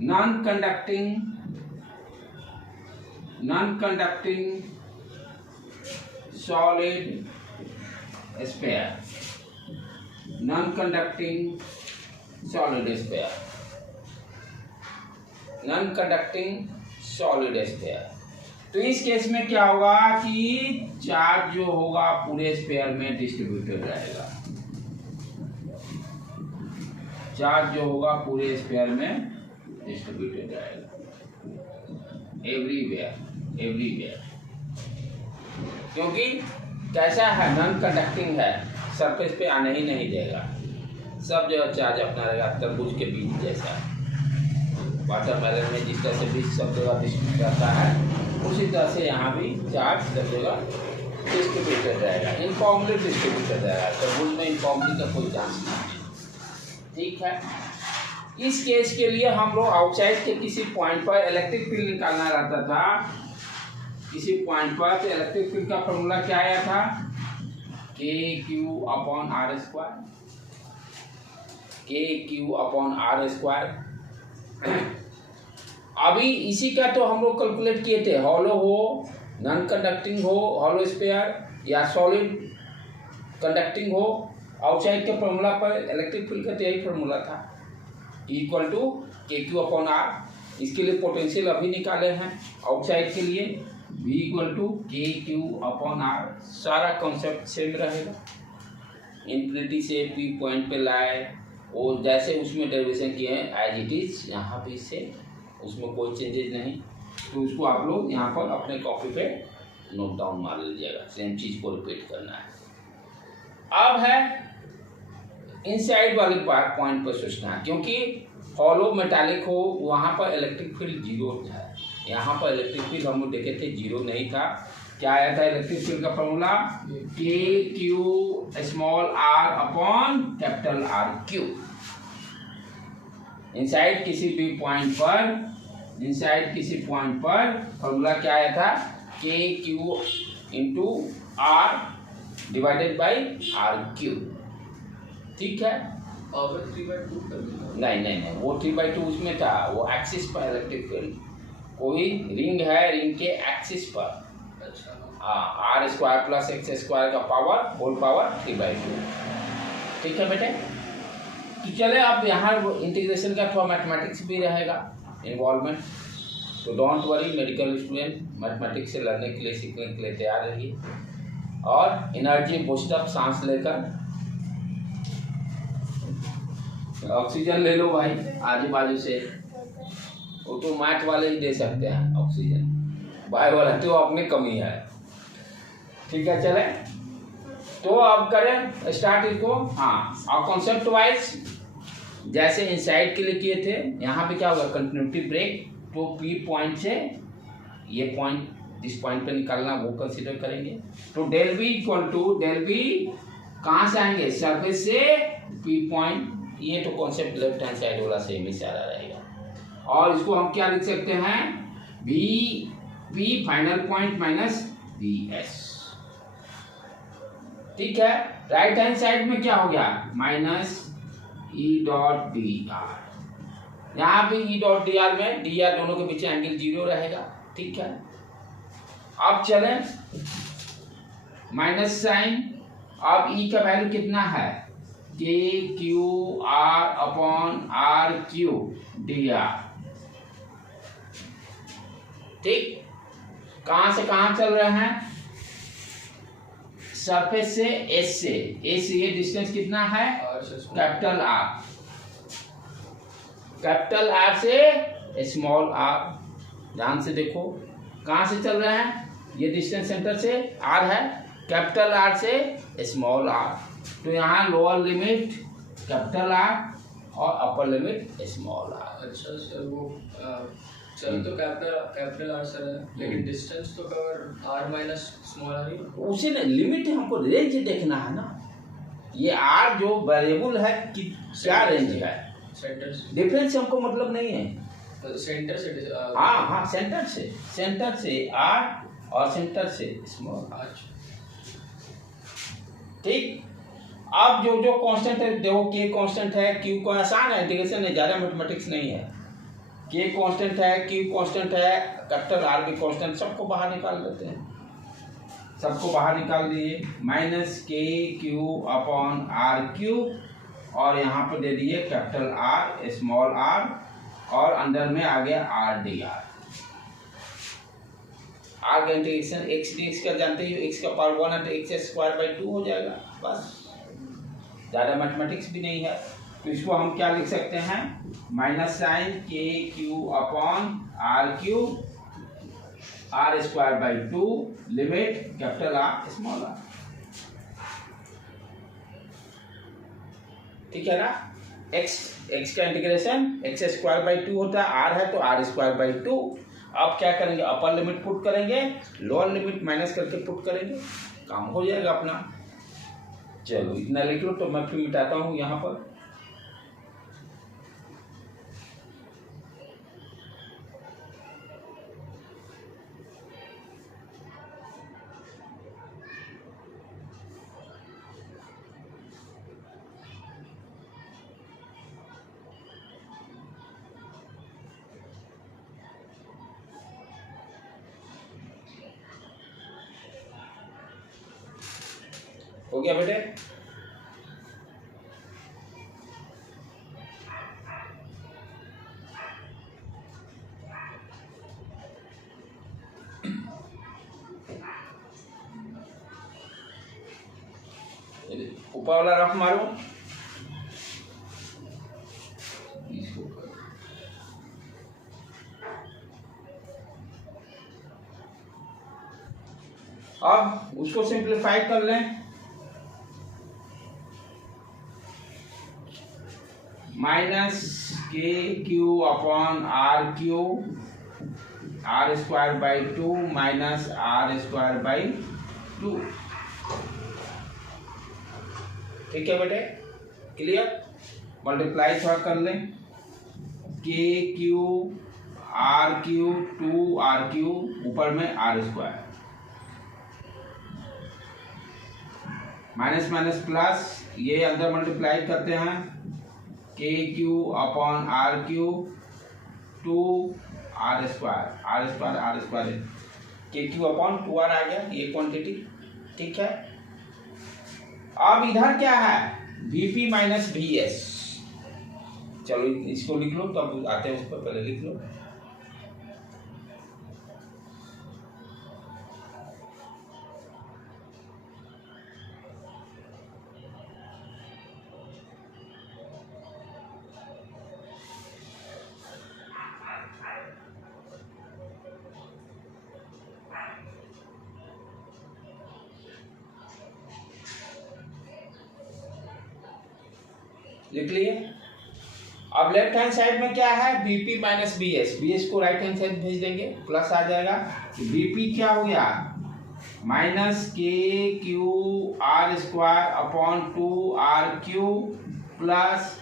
non conducting solid sphere, non conducting solid sphere. तो इस केस में क्या होगा कि चार्ज जो होगा पूरे स्फीयर में डिस्ट्रीब्यूटेड रहेगा, चार्ज जो होगा पूरे स्फीयर में डिस्ट्रीब्यूटेड रहेगा, एवरीवेयर। क्योंकि कैसा है, नॉन कंडक्टिंग है, सरफेस पे आने ही नहीं देगा, सब जगह चार्ज अपना रहेगा, तरबूज के बीज जैसा। वाटरमेलन में जिस तरह से बीज सब जगह डिस्ट्रीब्यूट रहता है, उसी तरह से यहाँ भी चार्ज सब जगह डिस्ट्रीब्यूटेड रहेगा, इनफॉर्मली डिस्ट्रीब्यूटेड रहेगा। तरबूज में इनफॉर्मली का कोई चांस नहीं है। ठीक है, इस केस के लिए हम लोग आउटसाइड के किसी पॉइंट पर इलेक्ट्रिक फील्ड निकालना रहता था, किसी पॉइंट पर, तो इलेक्ट्रिक फील्ड का फॉर्मूला क्या आया था, K Q upon R square, K Q upon R square. अभी इसी का तो हम लोग कैलकुलेट किए थे, हॉलो हो, नॉन कंडक्टिंग हो, हॉलो स्फीयर, या सॉलिड कंडक्टिंग हो। आउटसाइड के फॉर्मूला पर इलेक्ट्रिक फील्ड का तो यही फॉर्मूला था, इक्वल टू के क्यू अपॉन आर। इसके लिए पोटेंशियल अभी निकाले हैं आउटसाइड के लिए, V इक्वल टू के क्यू अपॉन आर। सारा कॉन्सेप्ट सेम रहेगा, इन्फिनिटी से P पॉइंट पे लाए, और जैसे उसमें डेरिवेशन किए हैं एज इट इज यहाँ भी से, उसमें कोई चेंजेस नहीं। तो उसको आप लोग यहाँ पर अपने कॉपी पे नोट डाउन मार लीजिएगा, सेम चीज़ को रिपीट करना है। अब है इनसाइड वाले पॉइंट पर सोचना है, क्योंकि हॉलो मेटालिक हो वहाँ पर इलेक्ट्रिक फील्ड जीरो है, यहाँ पर इलेक्ट्रिक फील्ड हम लोग देखे थे जीरो नहीं था। क्या आया था इलेक्ट्रिक फील्ड का formula, K Q small R upon capital R cube. Inside किसी भी पॉइंट पर, इनसाइड किसी पॉइंट पर फॉर्मूला क्या आया था, K Q into R divided by R cube. ठीक है, और 3/2 कर देना। नहीं, वो 3/2 उसमें था, वो एक्सिस पर इलेक्ट्रिक फील्ड, कोई रिंग है, रिंग के एक्सिस पर। अच्छा, हाँ, R square plus X square का पावर होल पावर 3/2। ठीक है बेटे, तो चले अब यहाँ इंटीग्रेशन का थोड़ा मैथमेटिक्स भी रहेगा इन्वॉल्वमेंट, तो don't worry medical student, mathematics से लड़ने के लिए, सीखने के लिए तैयार रहिए। और एनर्जी बूस्टअप, सांस लेकर ऑक्सीजन ले लो भाई आजू बाजू से, वो तो मैथ वाले ही दे सकते हैं ऑक्सीजन, बायो वाला तो अपनी कमी है। ठीक है, चले तो अब करें स्टार्ट इसको। हाँ, और कॉन्सेप्ट वाइज जैसे इनसाइड के लिए किए थे, यहाँ पे क्या होगा, कंटिन्यूटी ब्रेक, तो पी पॉइंट से ये पॉइंट, जिस पॉइंट पे निकालना वो कंसीडर करेंगे। तो del B equal to del V कहाँ से आएंगे, सरफेस से पी पॉइंट। ये तो कॉन्सेप्ट लेफ्ट हैंड साइड वाला सेम ही सारा रहेगा। और इसको हम क्या लिख सकते हैं, V P final point minus V S. ठीक है, राइट हैंड साइड में क्या हो गया, minus E dot D R. यहाँ भी ई डॉट डी आर में डी आर दोनों के बीच एंगल 0 रहेगा। ठीक है, अब चले माइनस साइन। अब ई का वैल्यू कितना है, K Q R upon R cube D R. ठीक, कहां से कहां चल रहे हैं, सरफेस से एस से, एस से ये डिस्टेंस कितना है, कैपिटल आर, कैपिटल आर से स्मॉल आर। ध्यान से देखो कहां से चल रहे हैं, ये डिस्टेंस सेंटर से आर है, कैपिटल आर से स्मॉल आर। तो यहाँ लोअर लिमिट कैपिटल आर और अपर लिमिट स्मॉल आर। अच्छा सर, वो चल तो कैपिटल आर सर है, लेकिन डिस्टेंस तो cover R minus small R ही। उसी ने लिमिट, हमको रेंज देखना है ना, ये आर जो वेरिएबल है कि क्या रेंज है, सेंटर से डिफरेंस हमको मतलब नहीं है। तो सेंटर से हाँ हाँ, सेंटर से आर और सेंटर से स्मॉल आर। ठीक, अब जो जो कांस्टेंट है देखो, के कांस्टेंट है, क्यू को आसान है, इंटीग्रेशन है, ज़्यादा मैथमेटिक्स नहीं है। के कांस्टेंट है, क्यू कांस्टेंट है, कैपिटल आर भी कांस्टेंट, सबको बाहर निकाल देते हैं, सबको बाहर निकाल दिए। Minus K Q upon R Q, और यहाँ पर दे दिए कैपिटल आर स्मॉल आर, और अंदर में आ गया आर डी आर। आर का इंटीग्रेशन एक्स डी एक्स का जानते हो, एक्स का पावर 1 है तो एक्स स्क्वायर बाई 2 हो जाएगा, बस, ज़्यादा मैथमेटिक्स भी नहीं है। तो इसको हम क्या लिख सकते हैं, minus sign K Q upon R cube R square by 2 limit capital R small R. ठीक है ना, एक्स का इंटीग्रेशन एक्स स्क्वायर बाई 2 होता है, आर है तो आर स्क्वायर बाई 2। अब क्या करेंगे, अपर लिमिट पुट करेंगे, लोअर लिमिट माइनस करके पुट करेंगे, काम हो जाएगा अपना। चलो इतना लिख लो, तो मैं फिर मिटाता हूँ यहाँ पर। हो गया बेटे, ऊपर वाला रफ मारो। अब उसको सिंप्लीफाई कर लें, minus K Q upon R cube R square by 2 minus R square by 2। ठीक है बेटे, क्लियर। मल्टीप्लाई थोड़ा कर लें, K Q R cube 2 R cube, ऊपर में R square, minus minus plus, ये अंदर मल्टीप्लाई करते हैं, K Q upon R cube 2 R square, K Q upon 2 R आ गया ये क्वांटिटी। ठीक है, अब इधर क्या है, Vp माइनस Vs। चलो इसको लिख लो, तब आते हैं उस पर, पहले लिख लो। लिख लिए, अब लेफ्ट हैंड साइड में क्या है, बीपी माइनस बीएस, बीएस को राइट हैंड साइड भेज देंगे, प्लस आ जाएगा, तो बीपी क्या हो गया, minus K Q R square upon 2RQ plus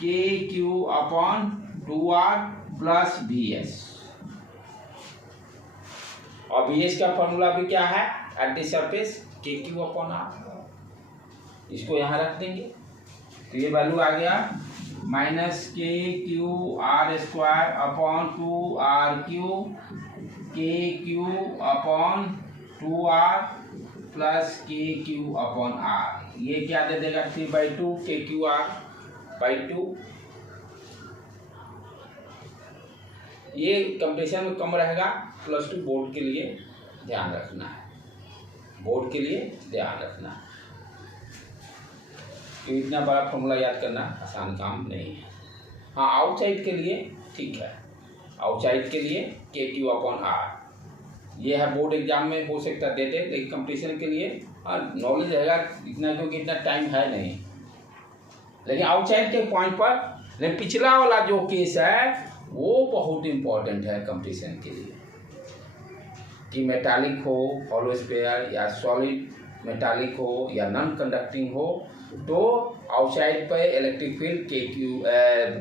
K Q upon 2R plus BS। और BS का फॉर्मूला भी क्या है, at the surface K Q upon R, इसको यहाँ रख देंगे, तो ये वैल्यू आ गया minus K Q R square upon 2RQ के Q upon 2R plus K Q upon are. ये क्या दे देगा, 3/2 के क्यू आर बाई 2। ये कंप्रेशन में कम रहेगा, +2 बोर्ड के लिए ध्यान रखना है, बोर्ड के लिए ध्यान रखना है। तो इतना बड़ा फॉर्मूला याद करना आसान काम नहीं है। हाँ, आउटसाइड के लिए ठीक है, आउटसाइड के लिए के क्यू अपॉन आर, ये है बोर्ड एग्जाम में हो सकता दे दे, लेकिन कंपटीशन के लिए नॉलेज रहेगा इतना, क्योंकि इतना टाइम है नहीं। लेकिन आउटसाइड के पॉइंट पर, लेकिन पिछला वाला जो केस है वो बहुत इंपॉर्टेंट है कंपटीशन के लिए, कि मेटालिक हो हॉलो स्फीयर या सॉलिड मेटालिक हो या नॉन कंडक्टिंग हो, तो आउटसाइड पे इलेक्ट्रिक फील्ड के क्यू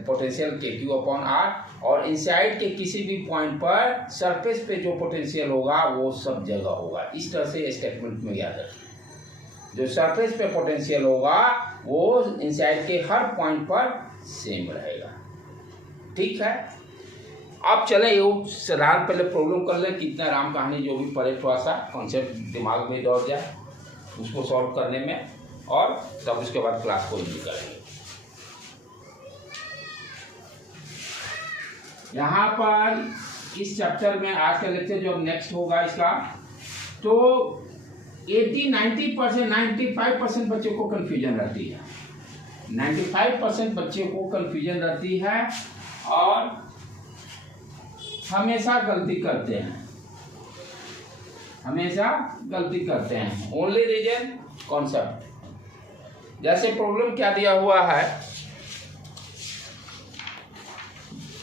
पोटेंशियल के क्यू अपॉन आर, और इनसाइड के किसी भी पॉइंट पर सरफेस पे जो पोटेंशियल होगा वो सब जगह होगा। इस तरह से स्टेटमेंट में याद रखें, जो सरफेस पे पोटेंशियल होगा वो इनसाइड के हर पॉइंट पर सेम रहेगा। ठीक है, अब चले ये साधारण पहले प्रॉब्लम कर ले, कितना राम कहानी जो भी पढ़े थोड़ा सा कॉन्सेप्ट दिमाग में दौड़ जाए उसको सॉल्व करने में, और तब उसके बाद क्लास को एंजॉय करेंगे। यहाँ पर इस चैप्टर में आज का लेक्चर जो नेक्स्ट होगा इसका, तो 80-90% 95% बच्चों को कन्फ्यूजन रहती है, 95% बच्चे को कन्फ्यूजन रहती है और हमेशा गलती करते हैं, हमेशा गलती करते हैं। Only reason concept. जैसे प्रॉब्लम क्या दिया हुआ है,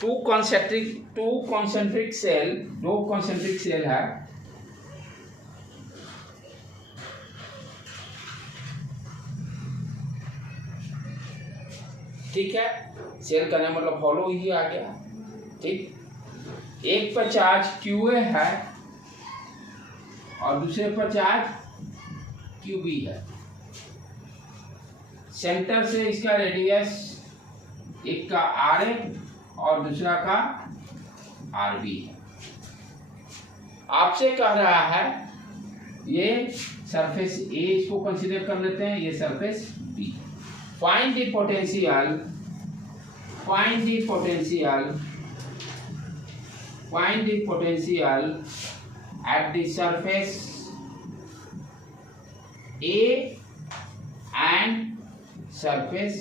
दो कॉन्सेंट्रिक सेल है, ठीक है, सेल करने मतलब फॉलो ही आ गया। ठीक, एक पर चार्ज QA है और दूसरे पर चार्ज QB है। सेंटर से इसका रेडियस एक का RA और दूसरा का RB है। आपसे कह रहा है ये सरफेस A इसको कंसीडर कर लेते हैं, ये surface B। Find the potential at the surface A and surface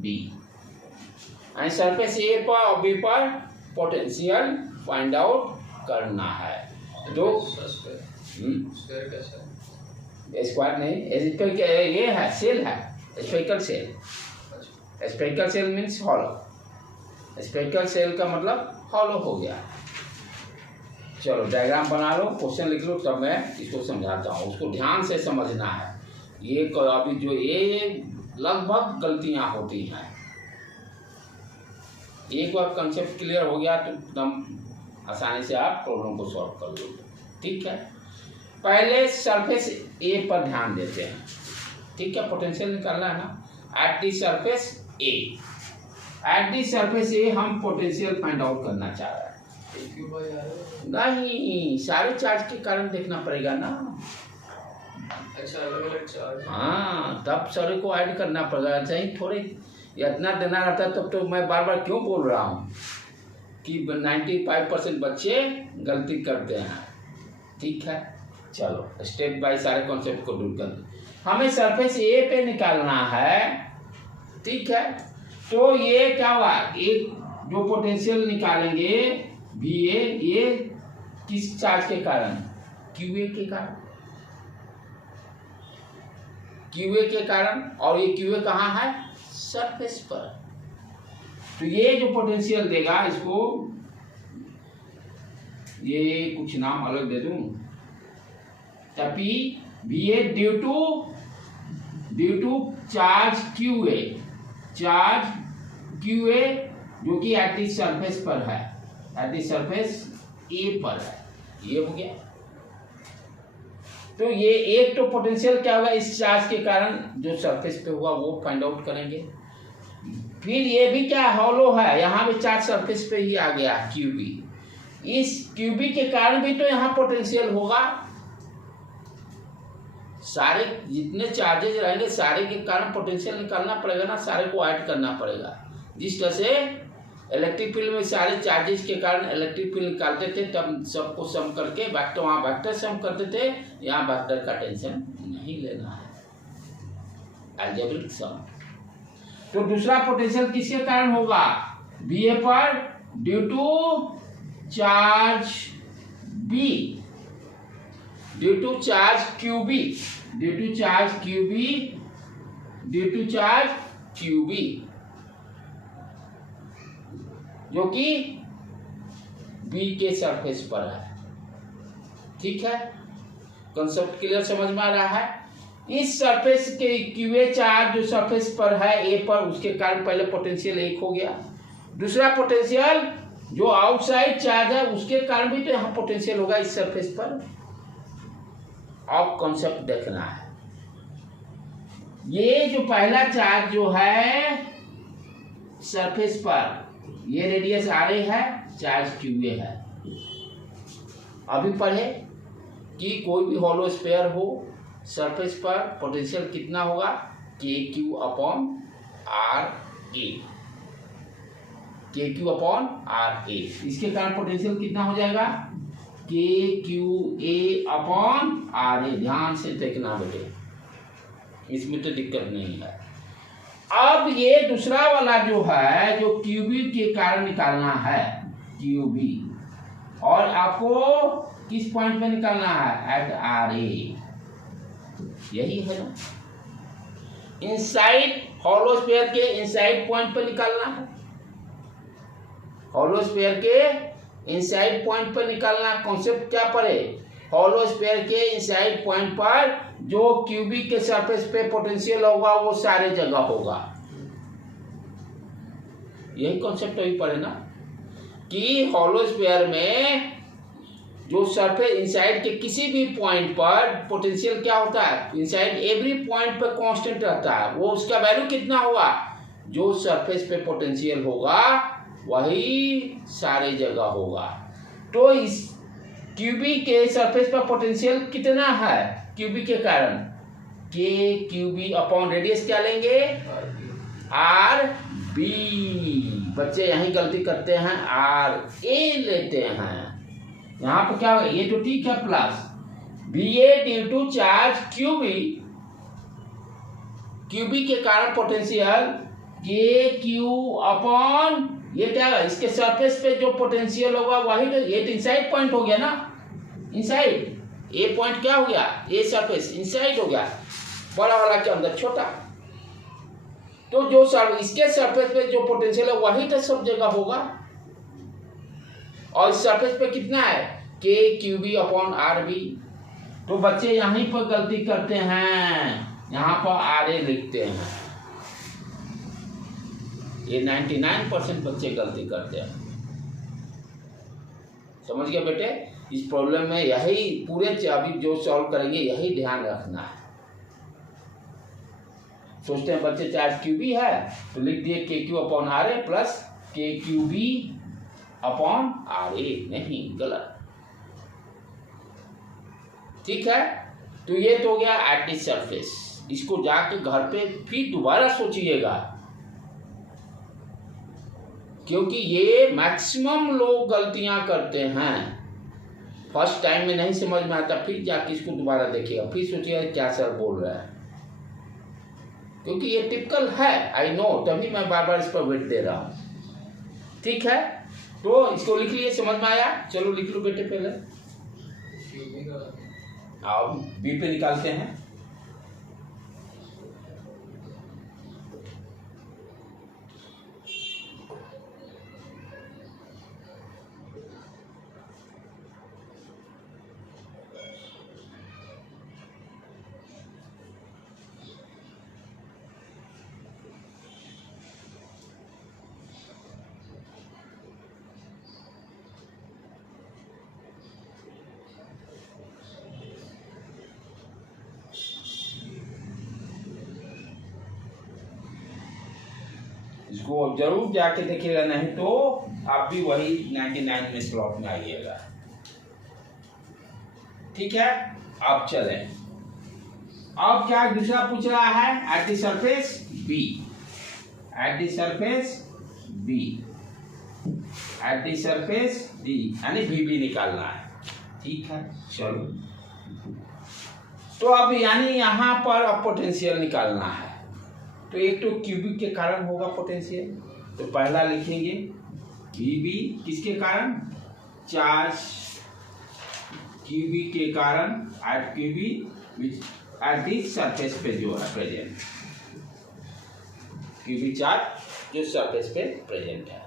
B, and surface A पर और B पर पोटेंशियल फाइंड आउट करना है। जो स्क्वायर कैसा है, स्क्वायर नहीं, ये है सेल है, spherical shell. Spherical shell means hollow, spherical shell का मतलब हॉलो हो गया। चलो डायग्राम बना लो, क्वेश्चन लिख लो, तब मैं इसको समझाता हूँ, उसको ध्यान से समझना है। ये अभी जो ये लगभग गलतियाँ होती हैं, एक बार कंसेप्ट क्लियर हो गया तो एकदम आसानी से आप प्रॉब्लम को सॉल्व कर लो। ठीक है, पहले सरफेस ए पर ध्यान देते हैं। ठीक है, पोटेंशियल निकालना है ना, एट दी सरफेस ए हम पोटेंशियल फाइंड आउट करना चाह रहे हैं। नहीं, सारे चार्ज के कारण देखना पड़ेगा ना। अच्छा, अलग अलग चार्ज, हाँ, तब सारे को ऐड करना पड़ेगा। सही, थोड़े इतना देना रहता तब तो मैं बार बार क्यों बोल रहा हूँ कि 95% बच्चे गलती करते हैं। ठीक है, चलो स्टेप बाय सारे कॉन्सेप्ट को दूर कर दो। हमें सरफेस ए पे निकालना है। ठीक है, तो ये क्या हुआ, एक जो पोटेंशियल निकालेंगे VA, ये किस चार्ज के कारण, QA के कारण, QA के कारण। और ये QA कहाँ है, सरफेस पर। तो ये जो पोटेंशियल देगा, इसको ये कुछ नाम अलग दे दूं, P V A due to charge Q A, जो कि एट द सरफेस पर है, एट द सरफेस ए पर है। ये हो गया। तो ये एक तो पोटेंशियल क्या होगा इस चार्ज के कारण जो सरफेस पे हुआ वो फाइंड आउट करेंगे। फिर ये भी क्या हॉलो है, यहाँ भी चार्ज सरफेस पे ही आ गया क्यूबी, इस क्यूबी के कारण भी तो यहाँ पोटेंशियल होगा। सारे जितने चार्जेज रहेंगे सारे के कारण पोटेंशियल निकालना पड़ेगा ना, सारे को ऐड करना पड़ेगा। जिस तरह से इलेक्ट्रिक फील्ड में सारे चार्जेस के कारण इलेक्ट्रिक फील्ड निकालते थे, तब सबको सम करके वेक्टर, वहाँ वेक्टर सम करते थे, यहाँ वेक्टर का टेंशन नहीं लेना है, अलजेब्रिक सम। तो दूसरा पोटेंशियल किसके कारण होगा, बी ए पर due to charge B, due to charge QB, due to charge QB, due to charge QB, जो कि बी के सरफेस पर है। ठीक है, कंसेप्ट क्लियर समझ में आ रहा है। इस सरफेस के क्यूए चार्ज जो सरफेस पर है ए पर, उसके कारण पहले पोटेंशियल एक हो गया। दूसरा पोटेंशियल जो आउटसाइड चार्ज है उसके कारण भी तो यहाँ पोटेंशियल होगा इस सरफेस पर। अब कॉन्सेप्ट देखना है, ये जो पहला चार्ज जो है सरफेस पर, ये रेडियस आर ए है, चार्ज क्यू ए है। अभी पढ़े कि कोई भी हॉलो स्फीयर हो, सरफेस पर पोटेंशियल कितना होगा, के क्यू अपॉन आर ए, के क्यू अपॉन आर ए। इसके कारण पोटेंशियल कितना हो जाएगा, के क्यू ए अपॉन आर ए। ध्यान से देखना बेटे, इसमें तो दिक्कत नहीं है। अब ये दूसरा वाला जो है, जो क्यूबी के कारण निकालना है, क्यूबी, और आपको किस पॉइंट पे निकालना है, एट आर ए, यही है ना। इनसाइड हॉलो स्फीयर के इनसाइड पॉइंट पे निकालना है, हॉलो स्फीयर के इनसाइड पॉइंट पर निकालना। कॉन्सेप्ट क्या पढ़े, हॉलो स्फीयर के इनसाइड पॉइंट पर जो क्यूबी के सरफेस पे पोटेंशियल होगा वो सारे जगह होगा। यही कॉन्सेप्ट अभी पढ़े ना, कि हॉलो स्फीयर में जो सरफेस इनसाइड के किसी भी पॉइंट पर पोटेंशियल क्या होता है, इनसाइड एवरी पॉइंट पर कांस्टेंट रहता है। वो उसका वैल्यू कितना होगा, जो सरफेस पे पोटेंशियल होगा वही सारे जगह होगा। तो इस क्यूबी के सरफेस पर पोटेंशियल कितना है, क्यूबी के कारण, के क्यूबी अपॉन रेडियस क्या लेंगे, आर बी। बच्चे यही गलती करते हैं, आर ए लेते हैं। यहाँ पर क्या होगा, ये तो ठीक है, plus V A due to charge QB, QB के कारण पोटेंशियल के क्यू अपॉन, ये क्या है, इसके सरफेस पे जो पोटेंशियल होगा वही तो, ये तो इनसाइड पॉइंट हो गया ना, इनसाइड ए पॉइंट क्या हो गया, ए सरफेस इनसाइड हो गया, बड़ा वाला के अंदर छोटा। तो जो इसके सरफेस पे जो पोटेंशियल है वही तो सब जगह होगा। और इस सरफेस पे कितना है, K Q B upon R B. तो बच्चे यहीं पर गलती करते हैं, यहाँ पर आर ए लिखते हैं। ये 99% बच्चे गलती करते हैं। समझ गए बेटे, इस प्रॉब्लम में यही पूरे अभी जो सॉल्व करेंगे यही ध्यान रखना है। सोचते हैं बच्चे चार्ज क्यू बी है तो लिख दिए K Q upon R A plus K Q B upon R A, नहीं, गलत। ठीक है, तो ये तो हो गया एट द सरफेस। इसको जाके घर पे फिर दोबारा सोचिएगा, क्योंकि ये मैक्सिमम लोग गलतियां करते हैं। फर्स्ट टाइम में नहीं समझ में आता, फिर जाके इसको दोबारा देखिएगा, फिर सोचिएगा क्या सर बोल रहा है, क्योंकि ये टिपिकल है, आई नो, तभी मैं बार बार इस पर वेट दे रहा हूँ। ठीक है, तो इसको लिख लिए, समझ में आया। चलो लिख लो बेटे पहले, अब बी पे निकालते हैं। इसको जरूर जाके देखिएगा, नहीं तो आप भी वही 99 में स्लॉट में आइएगा। ठीक है, अब चलें। अब क्या दूसरा पूछ रहा है, at the surface B, at the surface B, at the surface D, यानी भी निकालना है। ठीक है, चलो। तो अब यानी यहाँ पर अब पोटेंशियल निकालना है। तो एक तो क्यूबिक के कारण होगा पोटेंशियल, तो पहला लिखेंगे Vb किसके कारण, चार्ज क्यूबिक के कारण, at QB at the surface पे जो है प्रेजेंट, क्यूबिक चार्ज जो सरफेस पे प्रेजेंट है।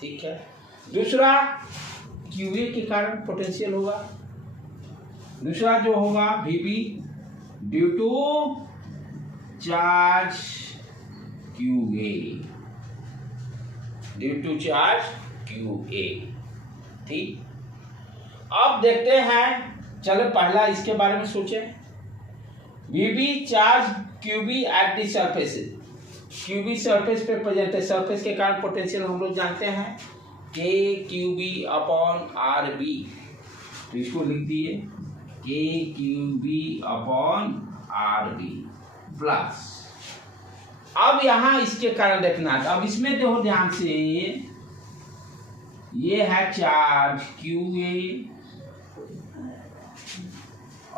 ठीक है, दूसरा क्यूए के कारण पोटेंशियल होगा, दूसरा जो होगा Vb due to charge QA, due to charge QA। ठीक, अब देखते हैं, चलो पहला इसके बारे में सोचें। Vb charge QB eight the surface, QB surface पे प्रेजेंट है, सरफेस के कारण पोटेंशियल हम लोग जानते हैं KQB अपॉन RB, तो इसको लिख दिए KQB अपॉन RB प्लस। अब यहाँ इसके कारण देखना है, अब इसमें देखो ध्यान से, ये है चार्ज QA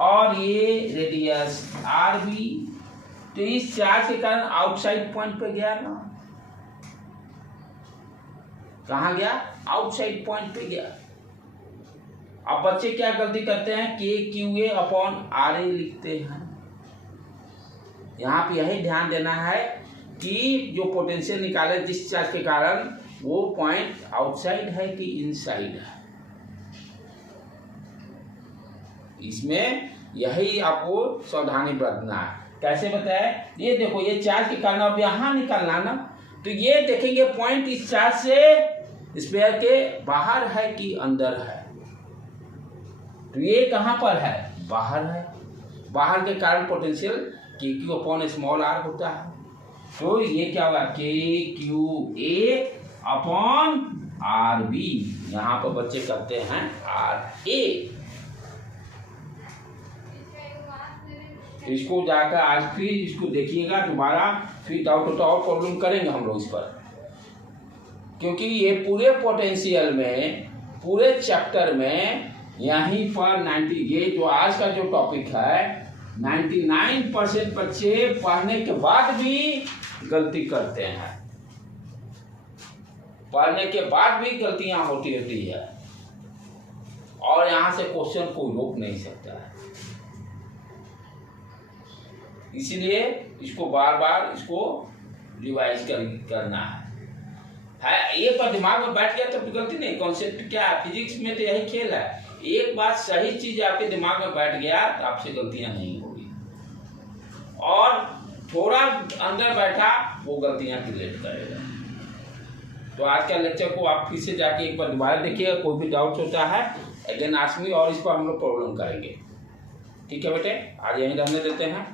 और ये रेडियस RB, तो इस चार्ज के कारण आउटसाइड पॉइंट पे गया ना, कहाँ गया, आउटसाइड पॉइंट पे गया। अब बच्चे क्या गलती करते हैं, KQA अपॉन RA लिखते हैं। यहाँ पे यही ध्यान देना है कि जो पोटेंशियल निकाले जिस चार्ज के कारण, वो पॉइंट आउटसाइड है कि इनसाइड है, इसमें यही आपको सावधानी बरतना है। कैसे बताए, ये देखो, ये चार्ज के कारण अब यहाँ निकालना ना, तो ये देखेंगे पॉइंट इस चार्ज से स्फीयर के बाहर है कि अंदर है, तो ये कहाँ पर है, बाहर है, बाहर के कारण potential KQ upon small r होता है। तो ये क्या होगा, KQA अपॉन RB, यहाँ पर बच्चे करते हैं RA। इसको जाकर आज फिर इसको देखिएगा दोबारा, फिर डाउट हो तो और प्रॉब्लम करेंगे हम लोग इस पर, क्योंकि ये पूरे पोटेंशियल में, पूरे चैप्टर में यहीं पर 90, ये जो आज का जो टॉपिक है, 99% बच्चे पढ़ने के बाद भी गलती करते हैं, पढ़ने के बाद भी गलतियां होती है, और यहाँ से क्वेश्चन को रोक नहीं सकता है। इसलिए इसको बार बार इसको रिवाइज करना है। एक बार दिमाग में बैठ गया तब तो गलती नहीं। कॉन्सेप्ट क्या है, फिजिक्स में तो यही खेल है, एक बात सही चीज आपके दिमाग में बैठ गया तो आपसे गलतियां नहीं होगी, और थोड़ा अंदर बैठा वो गलतियां क्रिएट करेगा। तो आज का लेक्चर को आप फिर से जाके एक बार दोबारा देखिएगा, कोई भी डाउट होता है अगेन आस्क मी, और इस पर हम लोग प्रॉब्लम करेंगे। ठीक है बेटे, आज यहीं रहने देते हैं।